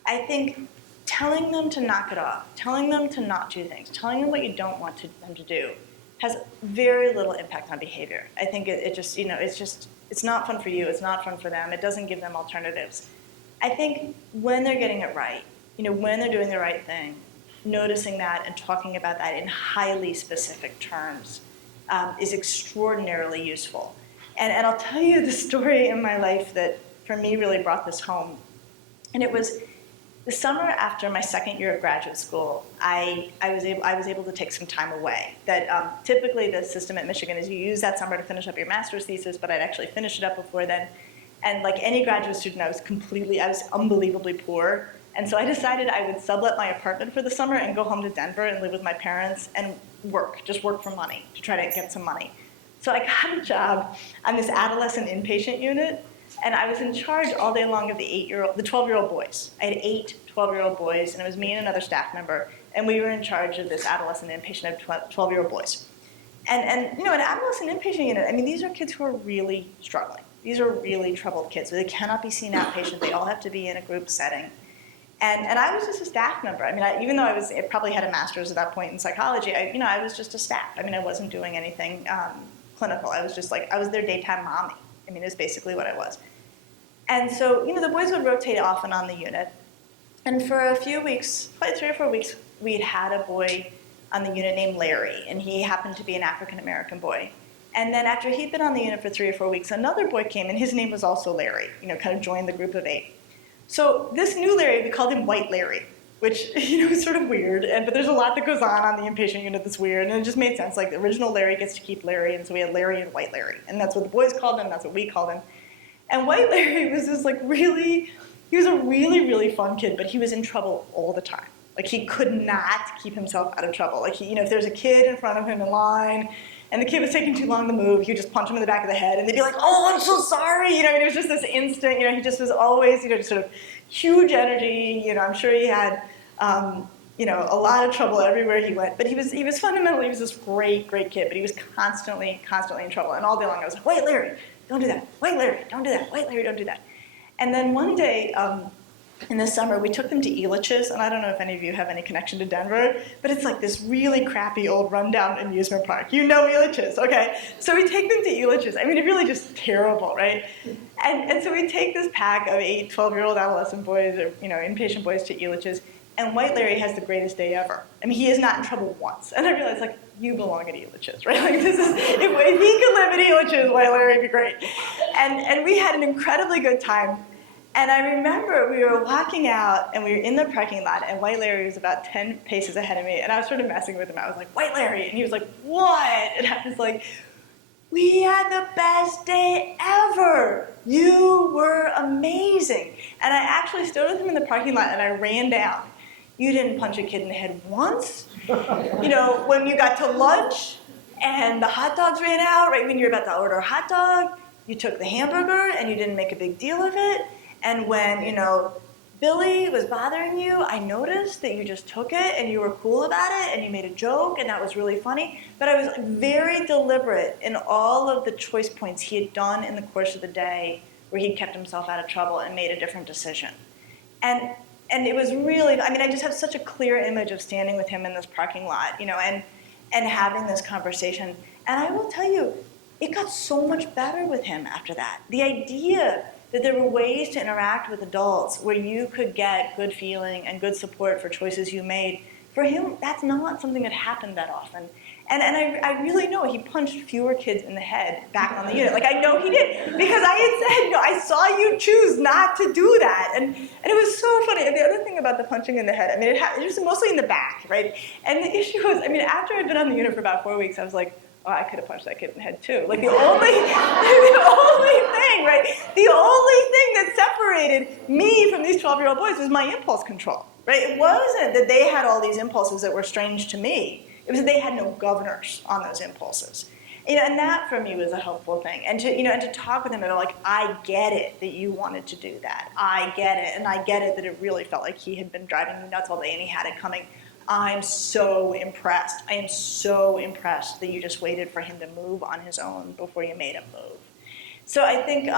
I think telling them to knock it off, telling them to not do things, telling them what you don't want them to do has very little impact on behavior. I think it's not fun for you, it's not fun for them, it doesn't give them alternatives. I think when they're getting it right, when they're doing the right thing, noticing that and talking about that in highly specific terms is extraordinarily useful. And I'll tell you the story in my life that, for me, really brought this home. And it was the summer after my second year of graduate school, I was able to take some time away. That typically the system at Michigan is you use that summer to finish up your master's thesis, but I'd actually finished it up before then. And like any graduate student, I was unbelievably poor. And so I decided I would sublet my apartment for the summer and go home to Denver and live with my parents and just work for money, to try to get some money. So I got a job on this adolescent inpatient unit, and I was in charge all day long of the 12-year-old boys. I had 8 12-year-old boys, and it was me and another staff member, and we were in charge of this adolescent inpatient of 12-year-old boys. And an adolescent inpatient unit, these are kids who are really struggling. These are really troubled kids. They cannot be seen outpatient. They all have to be in a group setting. And I was just a staff member. Even though I probably had a master's at that point in psychology, I was just a staff. I wasn't doing anything clinical. I was just I was their daytime mommy. It was basically what I was. And so, the boys would rotate off and on the unit. And for a few weeks, probably 3 or 4 weeks, we'd had a boy on the unit named Larry, and he happened to be an African-American boy. And then after he'd been on the unit for 3 or 4 weeks, another boy came, and his name was also Larry, kind of joined the group of 8. So this new Larry, we called him White Larry, which is sort of weird, but there's a lot that goes on the inpatient unit that's weird, and it just made sense. The original Larry gets to keep Larry, and so we had Larry and White Larry, and that's what the boys called him, that's what we called him. And White Larry was this he was a really, really fun kid, but he was in trouble all the time. He could not keep himself out of trouble. If there's a kid in front of him in line, and the kid was taking too long to move, he would just punch him in the back of the head, and they'd be like, oh, I'm so sorry. It was just this instant, he just was always, just sort of huge energy. I'm sure he had, a lot of trouble everywhere he went. But he was fundamentally, this great, great kid, but he was constantly in trouble. And all day long I was like, White Larry, don't do that. White Larry, don't do that. White Larry, don't do that. And then one day, in the summer, we took them to Elitch's, and I don't know if any of you have any connection to Denver, but it's this really crappy old rundown amusement park. You know Elitch's, okay? So we take them to Elitch's. It really just terrible, right? And so we take this pack of 8 12-year-old adolescent boys, or inpatient boys, to Elitch's, and White Larry has the greatest day ever. He is not in trouble once. And I realized, you belong at Elitch's, right? This is, if he could live at Elitch's, White Larry would be great. And we had an incredibly good time. And I remember we were walking out, and we were in the parking lot, and White Larry was about 10 paces ahead of me, and I was sort of messing with him. I was like, White Larry, and he was like, what? And I was like, we had the best day You were amazing. And I actually stood with him in the parking lot and I ran down. You didn't punch a kid in the head once. When you got to lunch and the hot dogs ran out, right when you were about to order a hot dog, you took the hamburger and you didn't make a big deal of it. And when, Billy was bothering you, I noticed that you just took it and you were cool about it and you made a joke and that was really funny. But I was very deliberate in all of the choice points he had done in the course of the day where he kept himself out of trouble and made a different decision. And it was really, I just have such a clear image of standing with him in this parking lot, and having this conversation. And I will tell you, it got so much better with him after that. The idea that there were ways to interact with adults where you could get good feeling and good support for choices you made, for him, that's not something that happened that often. And I really know he punched fewer kids in the head back on the unit. Like, I know he did, because I had said, I saw you choose not to do that. And it was so funny. And the other thing about the punching in the head, it was mostly in the back, right? And the issue was, after I'd been on the unit for about 4 weeks, I was like, oh, I could have punched that kid in the head too. Like the only thing, right? The only thing that separated me from these 12-year-old boys was my impulse control, right? It wasn't that they had all these impulses that were strange to me. It was that they had no governors on those impulses. And that for me was a helpful thing. And to talk with him about, like, I get it that you wanted to do that. I get it. And I get it that it really felt like he had been driving you nuts all day and he had it coming. I'm so impressed. I am so impressed that you just waited for him to move on his own before you made him move. So I think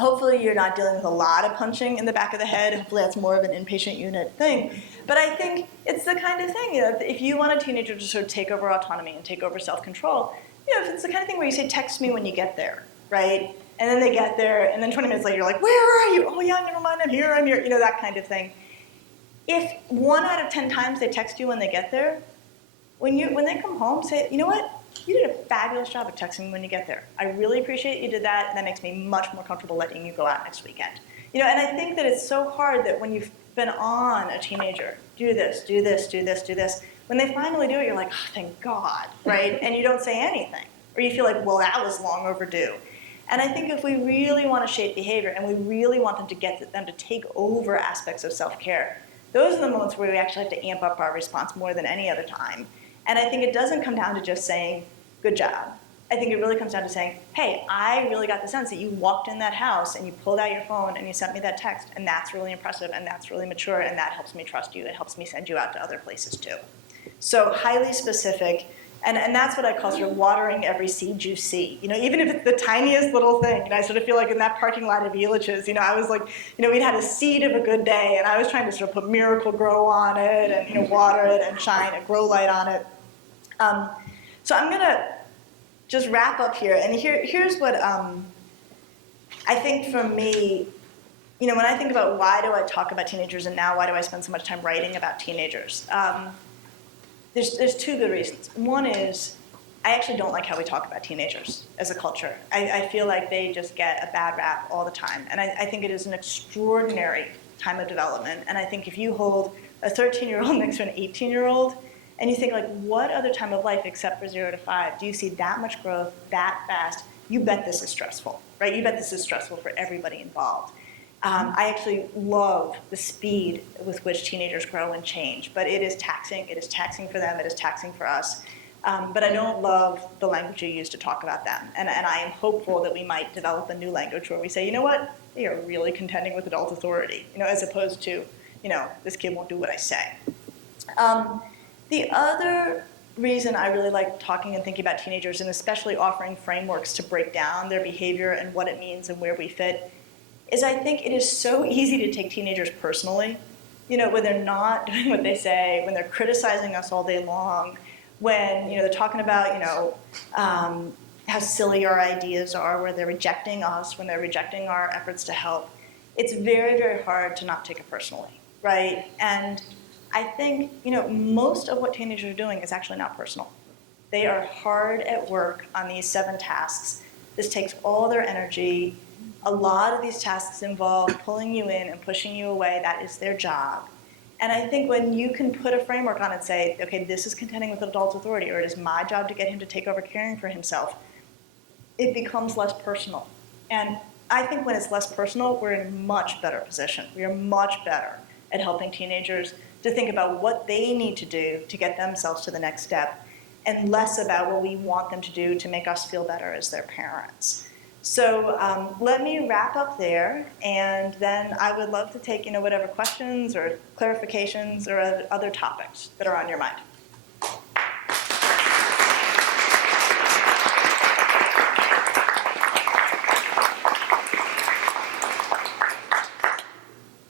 hopefully you're not dealing with a lot of punching in the back of the head. Hopefully that's more of an inpatient unit thing. But I think it's the kind of thing, if you want a teenager to sort of take over autonomy and take over self-control, if it's the kind of thing where you say, text me when you get there, right? And then they get there, and then 20 minutes later you're like, where are you? Oh yeah, never mind, I'm here, that kind of thing. If 1 out of 10 times they text you when they get there, when they come home, say, you know what? You did a fabulous job of texting me when you get there. I really appreciate you did that, and that makes me much more comfortable letting you go out next weekend. And I think that it's so hard that when you've been on a teenager, do this, do this, do this, do this, when they finally do it, you're like, oh, thank God, right? And you don't say anything. Or you feel like, well, that was long overdue. And I think if we really want to shape behavior and we really want them to get them to take over aspects of self-care, those are the moments where we actually have to amp up our response more than any other time. And I think it doesn't come down to just saying, good job. I think it really comes down to saying, hey, I really got the sense that you walked in that house and you pulled out your phone and you sent me that text, and that's really impressive and that's really mature and that helps me trust you. It helps me send you out to other places too. So highly specific, and that's what I call sort of watering every seed you see. Even if it's the tiniest little thing. And I sort of feel like in that parking lot of Elitch's, I was like, we'd had a seed of a good day, and I was trying to sort of put Miracle Grow on it, and water it and shine a grow light on it. So I'm gonna just wrap up here, and here's what I think for me. When I think about why do I talk about teenagers, and now why do I spend so much time writing about teenagers? There's two good reasons. One is I actually don't like how we talk about teenagers as a culture. I feel like they just get a bad rap all the time. And I think it is an extraordinary time of development. And I think if you hold a 13-year-old next to an 18-year-old, and you think, like, what other time of life except for 0 to 5 do you see that much growth that fast? You bet this is stressful, right? You bet this is stressful for everybody involved. I actually love the speed with which teenagers grow and change, but it is taxing. It is taxing for them. It is taxing for us. But I don't love the language you use to talk about them. And I am hopeful that we might develop a new language where we say, you know what, they are really contending with adult authority, as opposed to, this kid won't do what I say. The other reason I really like talking and thinking about teenagers, and especially offering frameworks to break down their behavior and what it means and where we fit, is I think it is so easy to take teenagers personally, when they're not doing what they say, when they're criticizing us all day long, when they're talking about how silly our ideas are, where they're rejecting us, when they're rejecting our efforts to help. It's very, very hard to not take it personally, right? And I think most of what teenagers are doing is actually not personal. They are hard at work on these 7 tasks. This takes all their energy. A lot of these tasks involve pulling you in and pushing you away. That is their job. And I think when you can put a framework on it and say, okay, this is contending with adult authority, or it is my job to get him to take over caring for himself, it becomes less personal. And I think when it's less personal, we're in a much better position. We are much better at helping teenagers to think about what they need to do to get themselves to the next step, and less about what we want them to do to make us feel better as their parents. So let me wrap up there, and then I would love to take whatever questions or clarifications or other topics that are on your mind.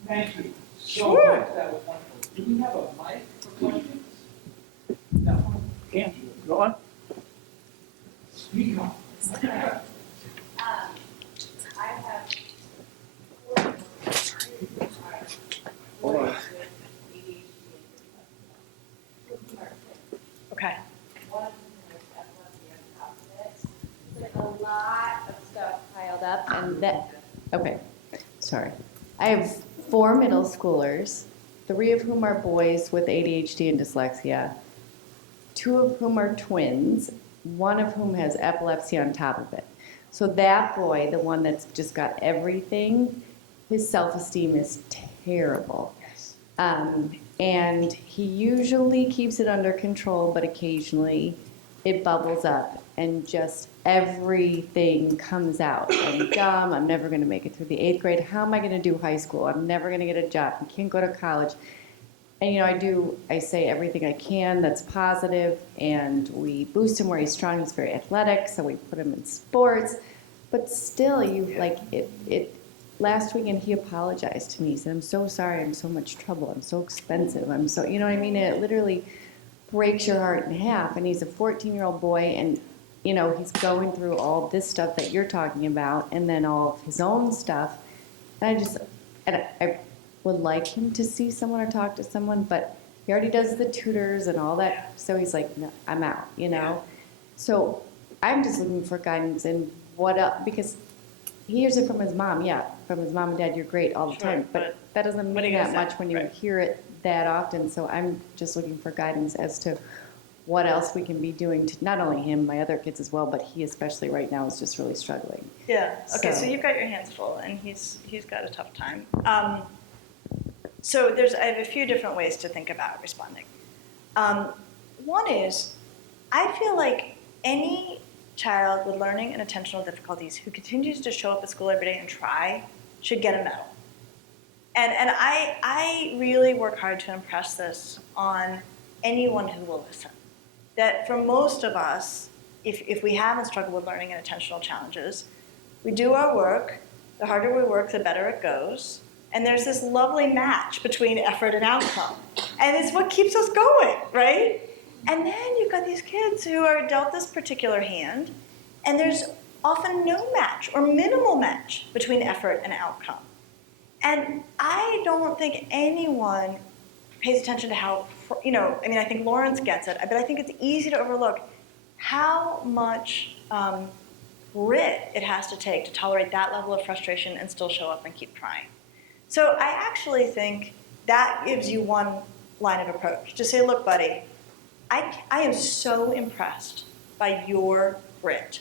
Thank you so Sure. much. That was wonderful. Do we have a mic for questions? No. Can't you? Go on. Speak up. I have 4 Hold on. boys with ADHD and Okay. one of them has epilepsy on top of it. It's like a lot of stuff piled up, and okay, sorry. I have 4 middle schoolers, 3 of whom are boys with ADHD and dyslexia, 2 of whom are twins, 1 of whom has epilepsy on top of it. So that boy, the one that's just got everything, his self-esteem is terrible. And he usually keeps it under control, but occasionally it bubbles up and just everything comes out. I'm dumb, I'm never gonna make it through the 8th grade. How am I gonna do high school? I'm never gonna get a job, I can't go to college. And I say everything I can that's positive, and we boost him where he's strong. He's very athletic, so we put him in sports. But still, last weekend he apologized to me. He said, "I'm so sorry, I'm so much trouble, I'm so expensive, I'm so," you know what I mean? It literally breaks your heart in half. And he's a 14-year-old boy, and he's going through all this stuff that you're talking about, and then all of his own stuff. And I would like him to see someone or talk to someone, but he already does the tutors and all that, so he's like, no, I'm out, So I'm just looking for guidance in what else, because he hears it from his mom, from his mom and dad, you're great all the Sure, time, but that doesn't what are mean you that gonna much say? when you Right. hear it that often, so I'm just looking for guidance as to what else we can be doing to not only him, my other kids as well, but he especially right now is just really struggling. Yeah. Okay. So So- you've got your hands full, and he's got a tough time. So I have a few different ways to think about responding. One is, I feel like any child with learning and attentional difficulties who continues to show up at school every day and try should get a medal. And I really work hard to impress this on anyone who will listen. That for most of us, if we haven't struggled with learning and attentional challenges, we do our work, the harder we work, the better it goes, and there's this lovely match between effort and outcome. And it's what keeps us going, right? And then you've got these kids who are dealt this particular hand, and there's often no match or minimal match between effort and outcome. And I don't think anyone pays attention to how, I think Lawrence gets it, but I think it's easy to overlook how much grit it has to take to tolerate that level of frustration and still show up and keep trying. So I actually think that gives you one line of approach. To say, look, buddy, I am so impressed by your grit.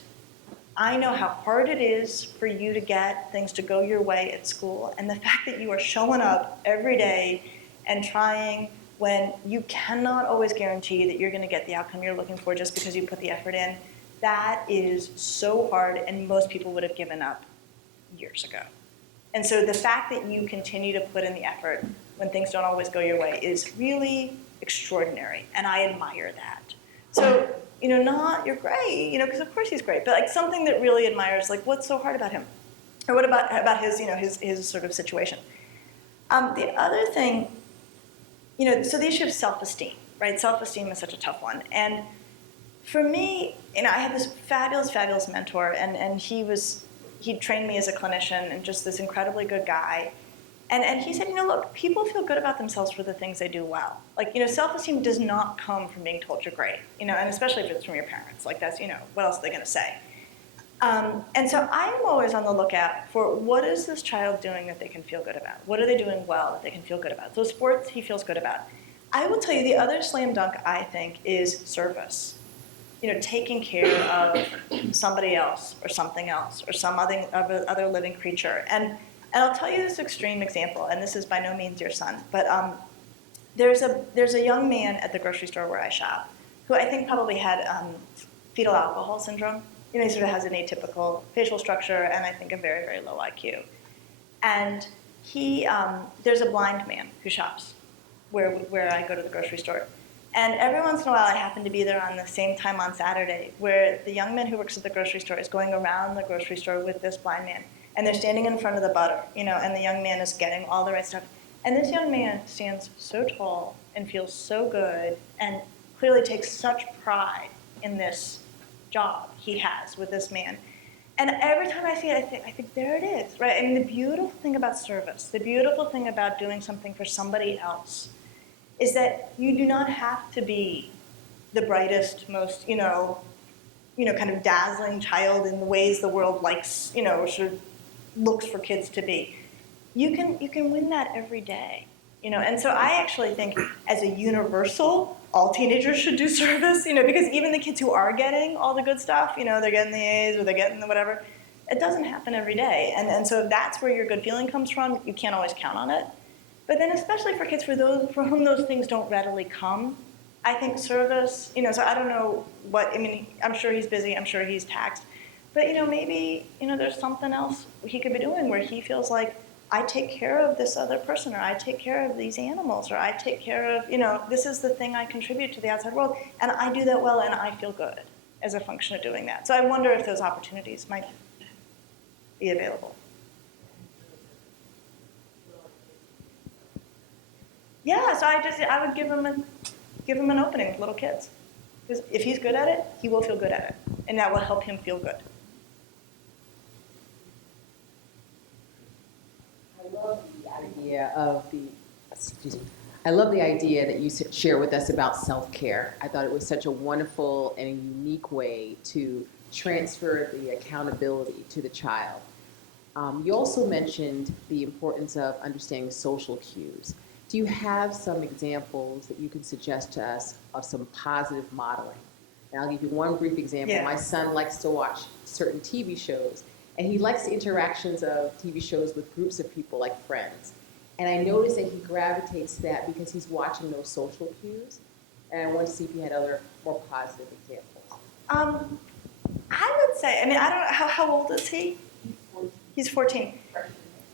I know how hard it is for you to get things to go your way at school, and the fact that you are showing up every day and trying when you cannot always guarantee that you're going to get the outcome you're looking for just because you put the effort in, that is so hard, and most people would have given up years ago. And so the fact that you continue to put in the effort when things don't always go your way is really extraordinary, and I admire that. So, not you're great, because of course he's great, but like something that really admires, like what's so hard about him? Or what about his, his sort of situation? The other thing, so the issue of self-esteem, right? Self-esteem is such a tough one. And for me, I had this fabulous, fabulous mentor, and he trained me as a clinician and just this incredibly good guy. And he said, look, people feel good about themselves for the things they do well. Like, self-esteem does not come from being told you're great, and especially if it's from your parents. Like, that's, what else are they going to say? And so I'm always on the lookout for what is this child doing that they can feel good about? What are they doing well that they can feel good about? So sports he feels good about. I will tell you the other slam dunk, I think, is service. taking care of somebody else or something else or some other living creature. And I'll tell you this extreme example, and this is by no means your son, but there's a young man at the grocery store where I shop who I think probably had fetal alcohol syndrome. He sort of has an atypical facial structure and I think a very, very low IQ. And there's a blind man who shops where I go to the grocery store. And every once in a while I happen to be there on the same time on Saturday where the young man who works at the grocery store is going around the grocery store with this blind man. And they're standing in front of the butter, and the young man is getting all the right stuff. And this young man stands so tall and feels so good and clearly takes such pride in this job he has with this man. And every time I see it, I think there it is, right? I mean, the beautiful thing about service, the beautiful thing about doing something for somebody else is that you do not have to be the brightest, most, kind of dazzling child in the ways the world likes, or sort of looks for kids to be. You can win that every day, And so I actually think as a universal, all teenagers should do service, because even the kids who are getting all the good stuff, they're getting the A's or they're getting the whatever, it doesn't happen every day. And so if that's where your good feeling comes from, you can't always count on it. But then especially for kids for whom those things don't readily come, I think service, so I don't know I'm sure he's busy, I'm sure he's taxed, but maybe, there's something else he could be doing where he feels like, I take care of this other person, or I take care of these animals, or I take care of, this is the thing I contribute to the outside world, and I do that well, and I feel good as a function of doing that. So I wonder if those opportunities might be available. Yeah, so I would give him an opening with little kids. Because if he's good at it, he will feel good at it. And that will help him feel good. I love the idea that you share with us about self-care. I thought it was such a wonderful and a unique way to transfer the accountability to the child. You also mentioned the importance of understanding social cues. Do you have some examples that you can suggest to us of some positive modeling? And I'll give you one brief example. Yeah. My son likes to watch certain TV shows, and he likes the interactions of TV shows with groups of people like Friends. And I noticed that he gravitates to that because he's watching those social cues. And I want to see if you had other more positive examples. I would say, I don't know, how old is he? He's 14.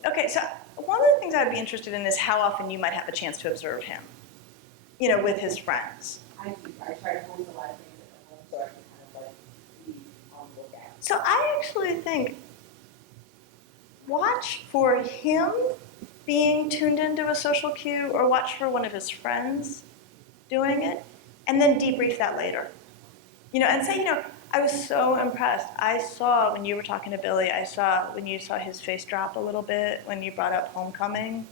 Okay, so one of the things I'd be interested in is how often you might have a chance to observe him, with his friends. I try to post a lot of things at home so I can kind of be on the lookout. So I actually think watch for him being tuned into a social cue or watch for one of his friends doing it and then debrief that later. And say, I was so impressed. I saw when you were talking to Billy, when you saw his face drop a little bit when you brought up homecoming.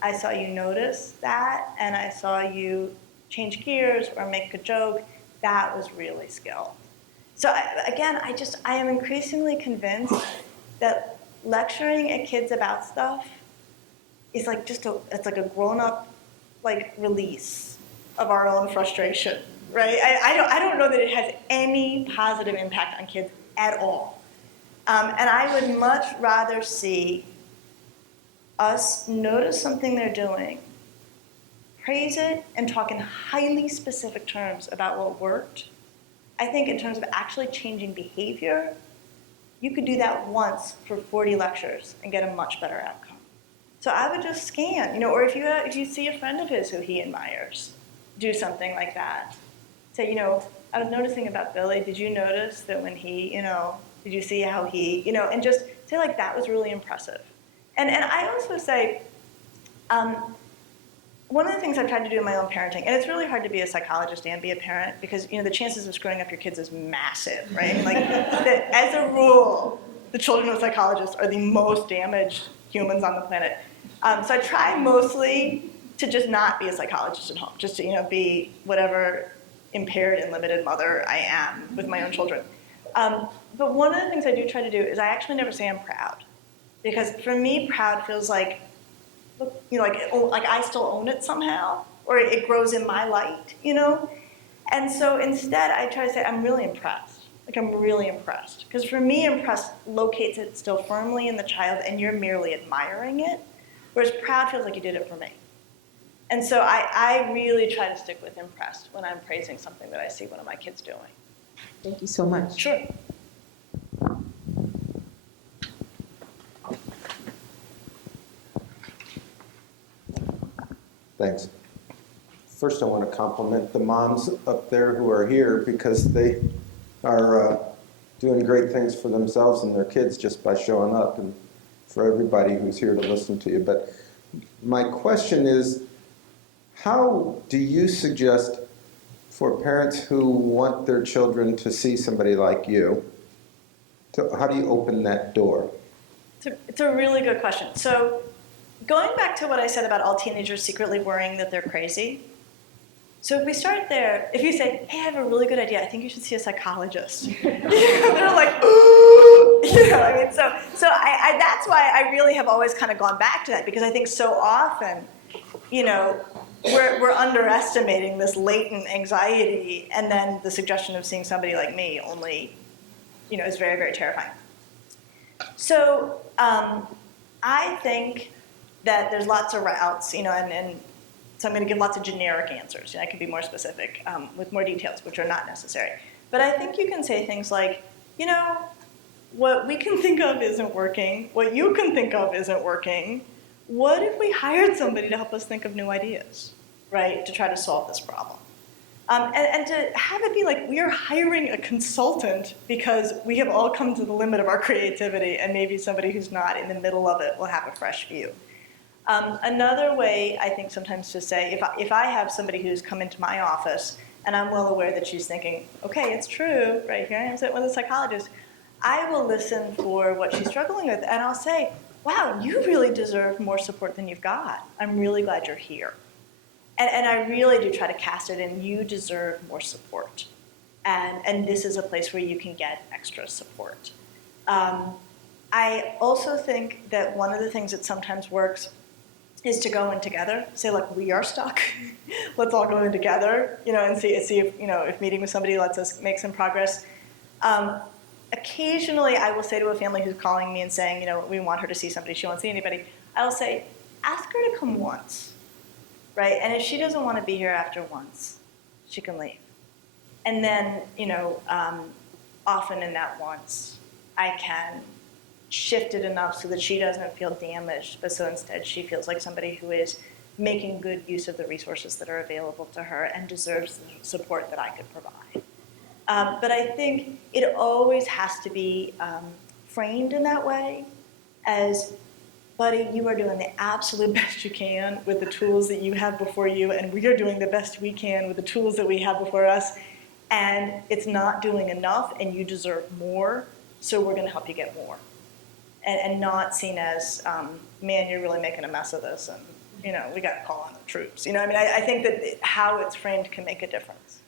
I saw you notice that, and I saw you change gears or make a joke. That was really skilled. So I am increasingly convinced that lecturing at kids about stuff is like it's like a grown-up release of our own frustration. Right? I don't know that it has any positive impact on kids at all. And I would much rather see us notice something they're doing, praise it, and talk in highly specific terms about what worked. I think in terms of actually changing behavior, you could do that once for 40 lectures and get a much better outcome. So I would just scan, or if you see a friend of his who he admires, do something like that. Say, I was noticing about Billy, did you notice that when he, did you see how he, and just say that was really impressive. And I also say, one of the things I've tried to do in my own parenting, and it's really hard to be a psychologist and be a parent because, the chances of screwing up your kids is massive, right? As a rule, the children of psychologists are the most damaged humans on the planet. So I try mostly to just not be a psychologist at home, just to, be whatever impaired and limited mother I am with my own children. But one of the things I do try to do is I actually never say I'm proud. Because for me, proud feels like I still own it somehow, or it grows in my light, And so instead, I try to say, I'm really impressed. Like, I'm really impressed. Because for me, impressed locates it still firmly in the child, and you're merely admiring it. Whereas proud feels like you did it for me. And so I really try to stick with impressed when I'm praising something that I see one of my kids doing. Thank you so much. Sure. Thanks. First, I want to compliment the moms up there who are here because they are doing great things for themselves and their kids just by showing up, and for everybody who's here to listen to you. But my question is, how do you suggest for parents who want their children to see somebody like you, how do you open that door? It's a really good question. So going back to what I said about all teenagers secretly worrying that they're crazy, so if we start there, if you say, hey, I have a really good idea, I think you should see a psychologist. They're like, ooh. I mean, so that's why I really have always kind of gone back to that, because I think so often, we're underestimating this latent anxiety, and then the suggestion of seeing somebody like me only, is very, very terrifying. So I think that there's lots of routes, and so I'm going to give lots of generic answers. I can be more specific with more details, which are not necessary. But I think you can say things like, what we can think of isn't working. What you can think of isn't working. What if we hired somebody to help us think of new ideas, right, to try to solve this problem? And to have it be like we are hiring a consultant because we have all come to the limit of our creativity, and maybe somebody who's not in the middle of it will have a fresh view. Another way, I think, sometimes to say, if I have somebody who's come into my office and I'm well aware that she's thinking, okay, it's true, right, here I am sitting with a psychologist, I will listen for what she's struggling with, and I'll say, wow, you really deserve more support than you've got. I'm really glad you're here. And I really do try to cast it in, you deserve more support. And this is a place where you can get extra support. I also think that one of the things that sometimes works is to go in together. Say, look, we are stuck. Let's all go in together, and see if, if meeting with somebody lets us make some progress. Occasionally, I will say to a family who's calling me and saying, we want her to see somebody, she won't see anybody. I'll say, ask her to come once, right? And if she doesn't want to be here after once, she can leave. And then, often in that once, I can shift it enough so that she doesn't feel damaged, but so instead she feels like somebody who is making good use of the resources that are available to her and deserves the support that I could provide. But I think it always has to be framed in that way as, buddy, you are doing the absolute best you can with the tools that you have before you, and we are doing the best we can with the tools that we have before us, and it's not doing enough, and you deserve more, so we're going to help you get more. And not seen as, man, you're really making a mess of this, and we got to call on the troops. I think that how it's framed can make a difference.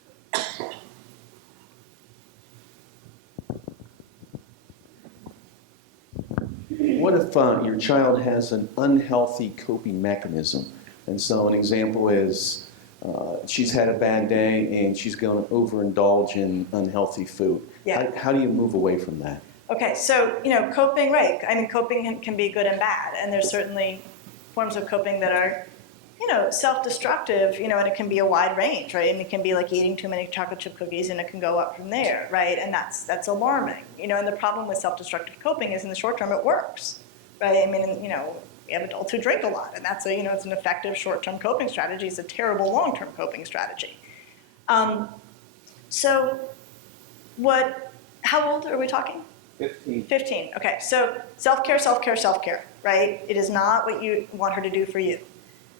What if your child has an unhealthy coping mechanism? And so an example is she's had a bad day and she's going to overindulge in unhealthy food. Yeah. How do you move away from that? Okay, so, coping, right. Coping can be good and bad, and there's certainly forms of coping that are, self-destructive, and it can be a wide range, right? And it can be like eating too many chocolate chip cookies, and it can go up from there, right? And that's alarming, and the problem with self-destructive coping is in the short term it works, right? We have adults who drink a lot, and that's it's an effective short-term coping strategy. It's a terrible long-term coping strategy. How old are we talking? 15. Okay, so self-care, self-care, self-care, right? It is not what you want her to do for you.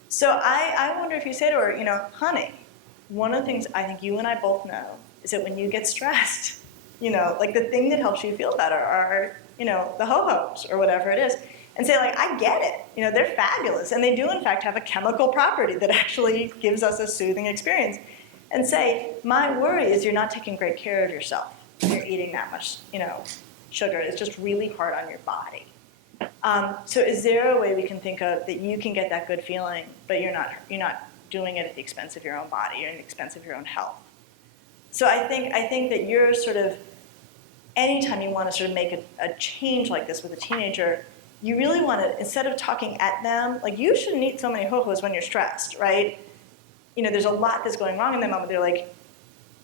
So I wonder if you say to her, honey, one of the things I think you and I both know is that when you get stressed, like the thing that helps you feel better are, the ho-hos or whatever it is. And say, I get it. They're fabulous. And they do, in fact, have a chemical property that actually gives us a soothing experience. And say, my worry is you're not taking great care of yourself. You're eating that much, sugar. It's just really hard on your body. So is there a way we can think of that you can get that good feeling, but you're not doing it at the expense of your own body or at the expense of your own health? So I think that you're sort of, anytime you want to sort of make a change like this with a teenager, you really want to, instead of talking at them, like you shouldn't eat so many ho-hos when you're stressed, right? You know, there's a lot that's going wrong in the moment. They're like,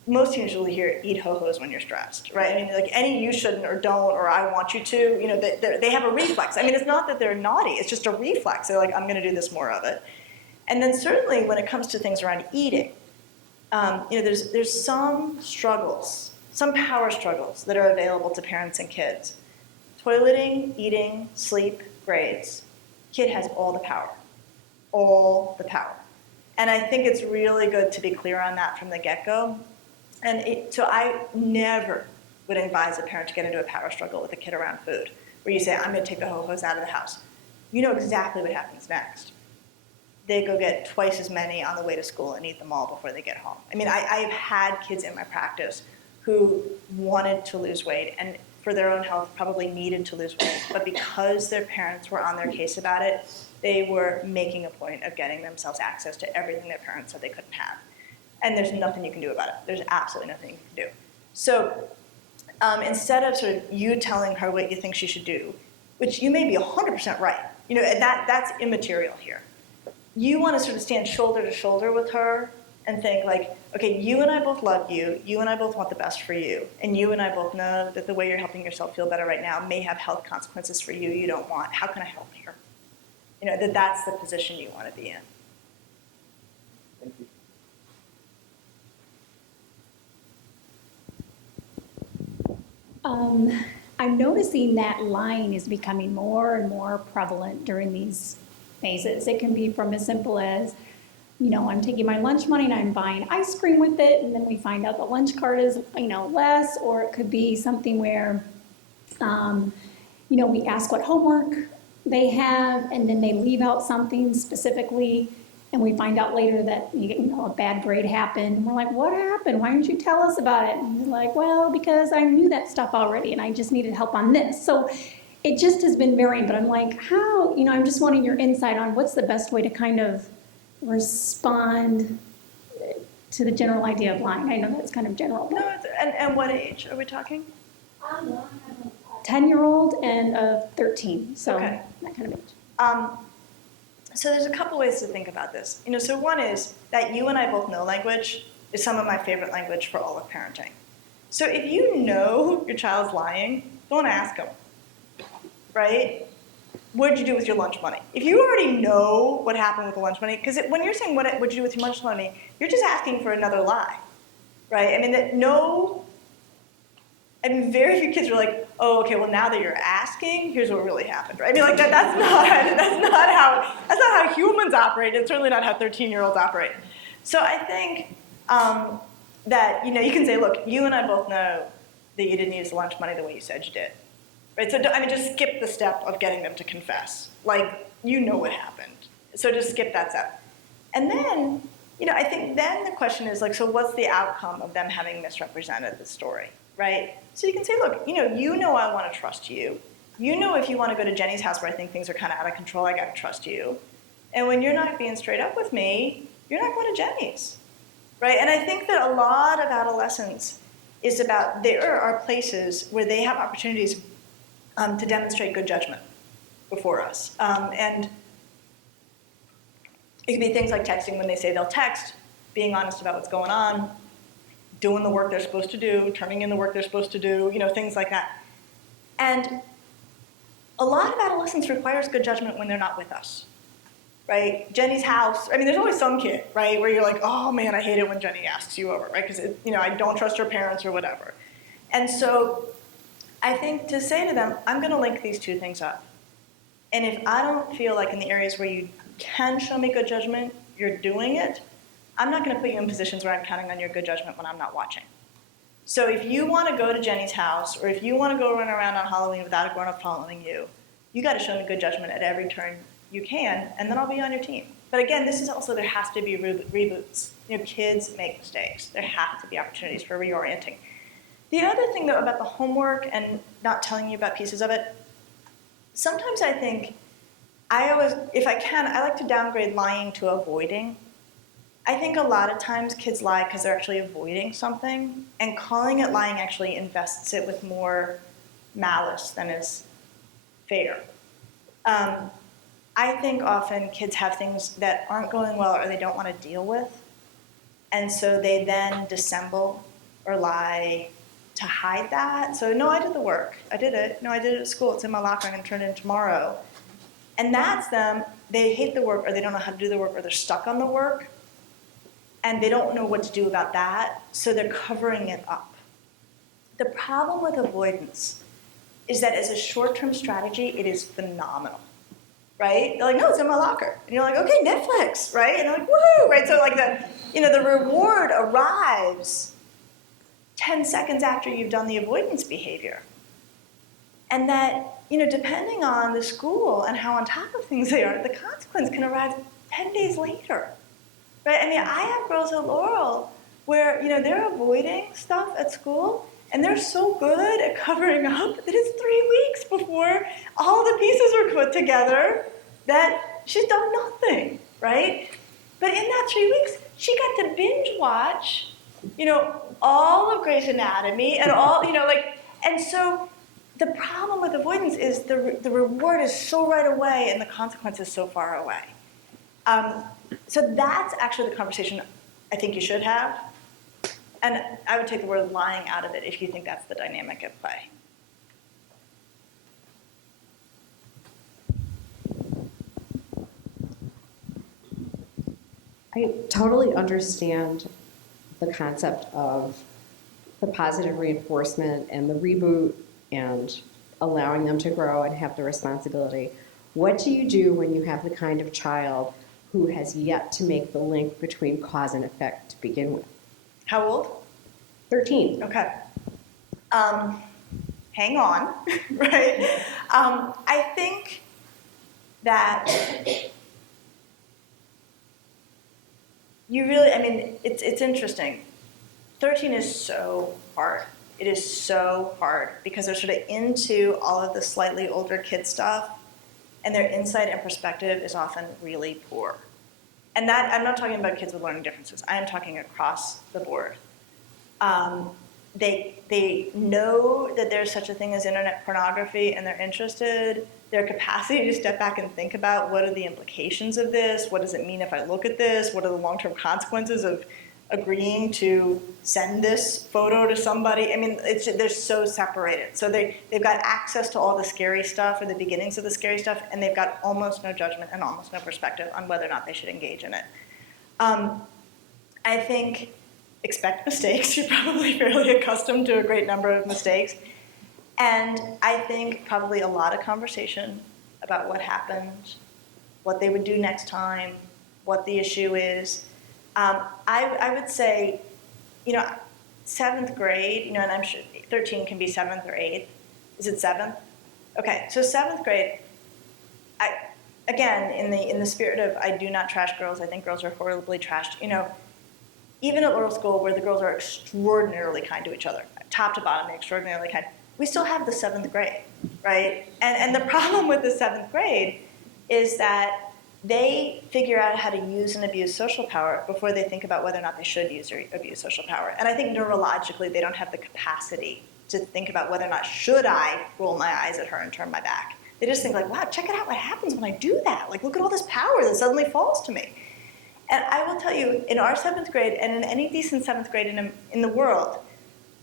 most teenagers will hear eat ho-hos when you're stressed, right? I mean, like any you shouldn't or don't or I want you to, you know, they have a reflex. I mean, it's not that they're naughty, it's just a reflex. They're like, I'm going to do this more of it. And then certainly when it comes to things around eating, you know, there's some struggles, some power struggles that are available to parents and kids. Toileting, eating, sleep, grades. Kid has all the power. All the power. And I think it's really good to be clear on that from the get-go. And so I never would advise a parent to get into a power struggle with a kid around food, where you say, I'm going to take the ho-hos out of the house. You know exactly what happens next. They go get twice as many on the way to school and eat them all before they get home. I mean, I've had kids in my practice who wanted to lose weight and for their own health probably needed to lose weight, but because their parents were on their case about it, they were making a point of getting themselves access to everything their parents said they couldn't have. And there's nothing you can do about it. There's absolutely nothing you can do. So instead of sort of you telling her what you think she should do, which you may be 100% right, you know, that's immaterial here. You want to sort of stand shoulder to shoulder with her and think like, okay, you and I both love you, you and I both want the best for you, and you and I both know that the way you're helping yourself feel better right now may have health consequences for you you don't want. How can I help here? You know, that's the position you want to be in. Thank you. I'm noticing that lying is becoming more and more prevalent during these phases. It can be from as simple as, you know, I'm taking my lunch money and I'm buying ice cream with it, and then we find out the lunch card is, you know, less, or it could be something where, you know, we ask what homework they have, and then they leave out something specifically, and we find out later that, you know, a bad grade happened. And we're like, what happened? Why didn't you tell us about it? And they're like, well, because I knew that stuff already, and I just needed help on this. So it just has been varying, but I'm like, how, you know, I'm just wanting your insight on what's the best way to kind of respond to the general idea of lying. I know that's kind of general. No, and what age are we talking? 10-year-old and a 13, so Okay. that kind of age. So there's a couple ways to think about this. You know, so one is that you and I both know language is some of my favorite language for all of parenting. So if you know your child's lying, don't ask them, right? What did you do with your lunch money? If you already know what happened with the lunch money, because when you're saying what did you do with your lunch money, you're just asking for another lie, right? I mean, very few kids are like, oh, okay, well now that you're asking, here's what really happened, right? I mean, like that's not how humans operate. It's certainly not how 13-year-olds operate. So I think that, you know, you can say, look, you and I both know that you didn't use the lunch money the way you said you did, right? So I mean, just skip the step of getting them to confess. Like, you know what happened. So just skip that step. And then, you know, I think then the question is like, so what's the outcome of them having misrepresented the story, right? So you can say, look, you know I want to trust you. You know if you want to go to Jenny's house where I think things are kind of out of control, I got to trust you. And when you're not being straight up with me, you're not going to Jenny's, right? And I think that a lot of adolescence is about there are places where they have opportunities to demonstrate good judgment before us. And it can be things like texting when they say they'll text, being honest about what's going on, doing the work they're supposed to do, turning in the work they're supposed to do, you know, things like that. And a lot of adolescence requires good judgment when they're not with us, right? Jenny's house, I mean, there's always some kid, right, where you're like, oh man, I hate it when Jenny asks you over, right? Because, you know, I don't trust her parents or whatever. And so I think to say to them, I'm going to link these two things up. And if I don't feel like in the areas where you can show me good judgment, you're doing it, I'm not going to put you in positions where I'm counting on your good judgment when I'm not watching. So if you want to go to Jenny's house, or if you want to go run around on Halloween without a grown-up following you, you got to show me good judgment at every turn you can, and then I'll be on your team. But again, this is also, there has to be reboots. You know, kids make mistakes. There have to be opportunities for reorienting. The other thing, though, about the homework and not telling you about pieces of it, sometimes I think, if I can, I like to downgrade lying to avoiding. I think a lot of times kids lie because they're actually avoiding something, and calling it lying actually invests it with more malice than is fair. I think often kids have things that aren't going well or they don't want to deal with, and so they then dissemble or lie to hide that. So, no, I did the work. I did it. No, I did it at school. It's in my locker. I'm going to turn it in tomorrow. And that's them. They hate the work, or they don't know how to do the work, or they're stuck on the work, and they don't know what to do about that, so they're covering it up. The problem with avoidance is that as a short-term strategy, it is phenomenal, right? They're like, no, it's in my locker. And you're like, okay, Netflix, right? And they're like, woohoo, right? So like the reward arrives 10 seconds after you've done the avoidance behavior. And that, depending on the school and how on top of things they are, the consequence can arrive 10 days later, right? I mean, I have girls at Laurel where, they're avoiding stuff at school, and they're so good at covering up that it's 3 weeks before all the pieces are put together that she's done nothing, right? But in that 3 weeks, she got to binge watch, all of Grey's Anatomy and all, and so the problem with avoidance is the reward is so right away and the consequence is so far away. So that's actually the conversation I think you should have. And I would take the word lying out of it if you think that's the dynamic at play. I totally understand the concept of the positive reinforcement and the reboot and allowing them to grow and have the responsibility. What do you do when you have the kind of child who has yet to make the link between cause and effect to begin with? How old? 13. Okay. Hang on, right? I think that you really, it's interesting. 13 is so hard. It is so hard because they're sort of into all of the slightly older kid stuff, and their insight and perspective is often really poor. And that, I'm not talking about kids with learning differences. I am talking across the board. They know that there's such a thing as internet pornography, and they're interested. Their capacity to step back and think about what are the implications of this, what does it mean if I look at this, what are the long-term consequences of agreeing to send this photo to somebody. They're so separated. So they've got access to all the scary stuff or the beginnings of the scary stuff, and they've got almost no judgment and almost no perspective on whether or not they should engage in it. I think expect mistakes. You're probably fairly accustomed to a great number of mistakes. And I think probably a lot of conversation about what happened, what they would do next time, what the issue is. I would say, 7th grade, and I'm sure 13 can be 7th or 8th. Is it 7th? Okay, so 7th grade, again, in the spirit of I do not trash girls, I think girls are horribly trashed. Even at Laurel School, where the girls are extraordinarily kind to each other, top to bottom, they're extraordinarily kind, we still have the 7th grade, right? And the problem with the 7th grade is that they figure out how to use and abuse social power before they think about whether or not they should use or abuse social power. And I think neurologically, they don't have the capacity to think about whether or not should I roll my eyes at her and turn my back. They just think like, wow, check it out what happens when I do that. Like, look at all this power that suddenly falls to me. And I will tell you, in our 7th grade and in any decent 7th grade in the world,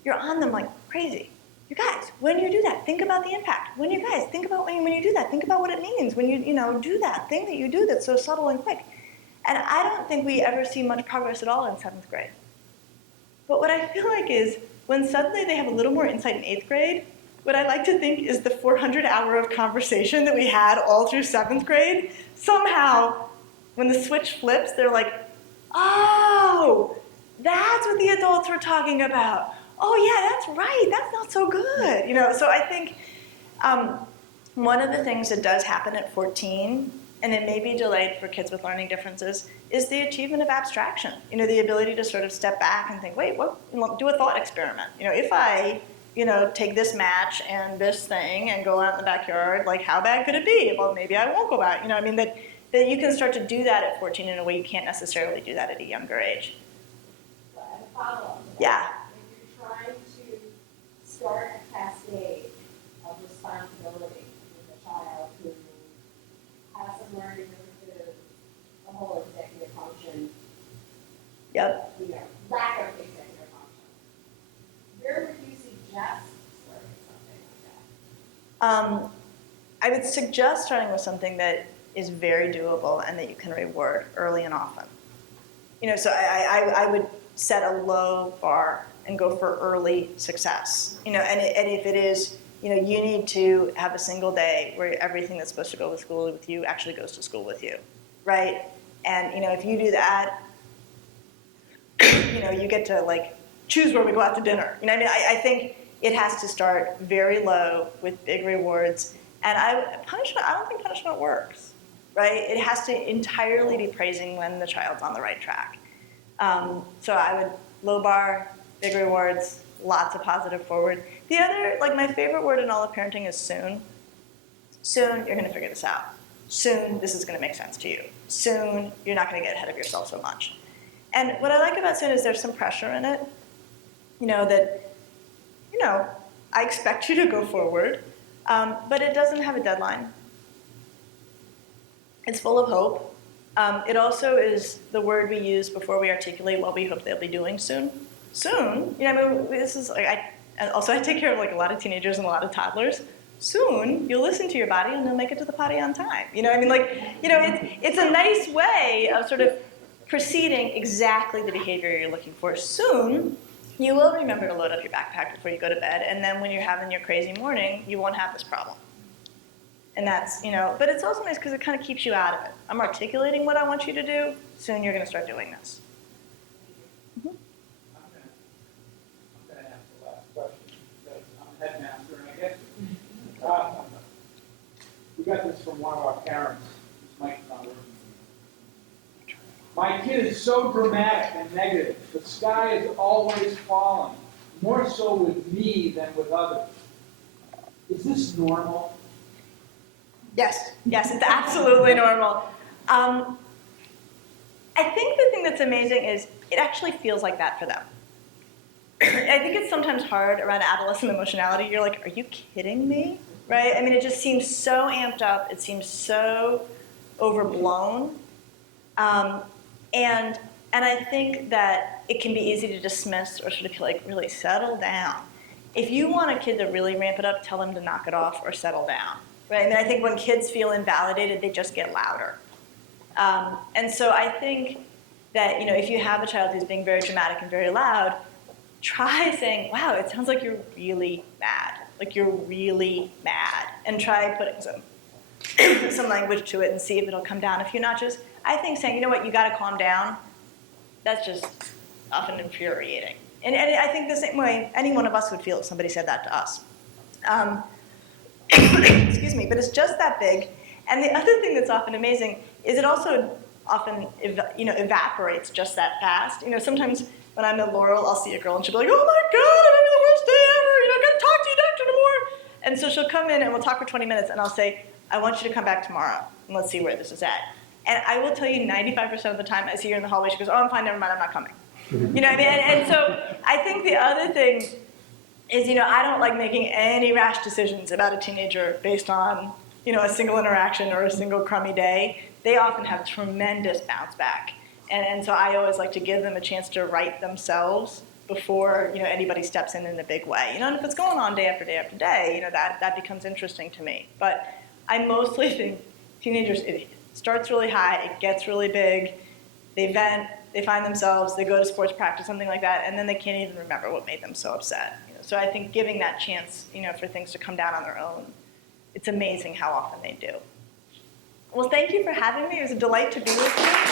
you're on them like crazy. You guys, when you do that, think about the impact. When you guys, think about when you do that, think about what it means when you do that thing that you do that's so subtle and quick. And I don't think we ever see much progress at all in 7th grade. But what I feel like is when suddenly they have a little more insight in 8th grade, what I like to think is the 400-hour of conversation that we had all through 7th grade, somehow, when the switch flips, they're like, oh, that's what the adults were talking about. Oh yeah, that's right, that's not so good. So I think one of the things that does happen at 14, and it may be delayed for kids with learning differences, is the achievement of abstraction. The ability to sort of step back and think, wait, what? Do a thought experiment. If I, take this match and this thing and go out in the backyard, like how bad could it be? Well, maybe I won't go out. that you can start to do that at 14 in a way you can't necessarily do that at a younger age. But as a follow-up to that, Yeah. if you're trying to start a cascade of responsibility with a child who has some learning differences, the whole executive function, Yep. lack of executive function, where would you suggest starting something like that? I would suggest starting with something that is very doable and that you can reward early and often. So I would set a low bar and go for early success. And if it is, you need to have a single day where everything that's supposed to go to school with you actually goes to school with you, right? And if you do that, you get to choose where we go out to dinner. I think it has to start very low with big rewards. And I don't think punishment works, right? It has to entirely be praising when the child's on the right track. So I would low bar, big rewards, lots of positive forward. The other, my favorite word in all of parenting is soon. Soon, you're gonna figure this out. Soon, this is gonna make sense to you. Soon, you're not gonna get ahead of yourself so much. And what I like about soon is there's some pressure in it. I expect you to go forward, but it doesn't have a deadline. It's full of hope. It also is the word we use before we articulate what we hope they'll be doing soon. Soon, this is I take care of a lot of teenagers and a lot of toddlers. Soon, you'll listen to your body and you'll make it to the potty on time. It's a nice way of sort of preceding exactly the behavior you're looking for. Soon, you will remember to load up your backpack before you go to bed, and then when you're having your crazy morning, you won't have this problem. And that's, but it's also nice because it kind of keeps you out of it. I'm articulating what I want you to do. Soon you're going to start doing this. I'm going to ask the last question because I'm headmaster and I get to. We got this from one of our parents. This mic's not working. My kid is so dramatic and negative. The sky is always falling, more so with me than with others. Is this normal? Yes, it's absolutely normal. I think the thing that's amazing is it actually feels like that for them. I think it's sometimes hard around adolescent emotionality. You're like, are you kidding me? Right? It just seems so amped up. It seems so overblown. And I think that it can be easy to dismiss or sort of feel really settle down. If you want a kid to really ramp it up, tell them to knock it off or settle down. Right? I think when kids feel invalidated, they just get louder. And so I think that if you have a child who's being very dramatic and very loud, try saying, wow, it sounds like you're really mad. You're really mad. And try putting some language to it and see if it'll come down. If you're not just, I think saying, you know what, you gotta calm down, that's just often infuriating. And I think the same way any one of us would feel if somebody said that to us. Excuse me, but it's just that big. And the other thing that's often amazing is it also often evaporates just that fast. Sometimes when I'm at Laurel, I'll see a girl and she'll be like, oh my God, I'm having the worst day ever, I gotta talk to you, Dr. Damour. And so she'll come in and we'll talk for 20 minutes and I'll say, I want you to come back tomorrow and let's see where this is at. And I will tell you 95% of the time I see her in the hallway, she goes, oh, I'm fine, never mind, I'm not coming. And so I think the other thing is, I don't like making any rash decisions about a teenager based on, a single interaction or a single crummy day. They often have tremendous bounce back. And so I always like to give them a chance to right themselves before, anybody steps in a big way. And if it's going on day after day after day, that becomes interesting to me. But I mostly think teenagers, it starts really high, it gets really big, they vent, they find themselves, they go to sports practice, something like that, and then they can't even remember what made them so upset. So I think giving that chance, for things to come down on their own, it's amazing how often they do. Well, thank you for having me. It was a delight to be with you.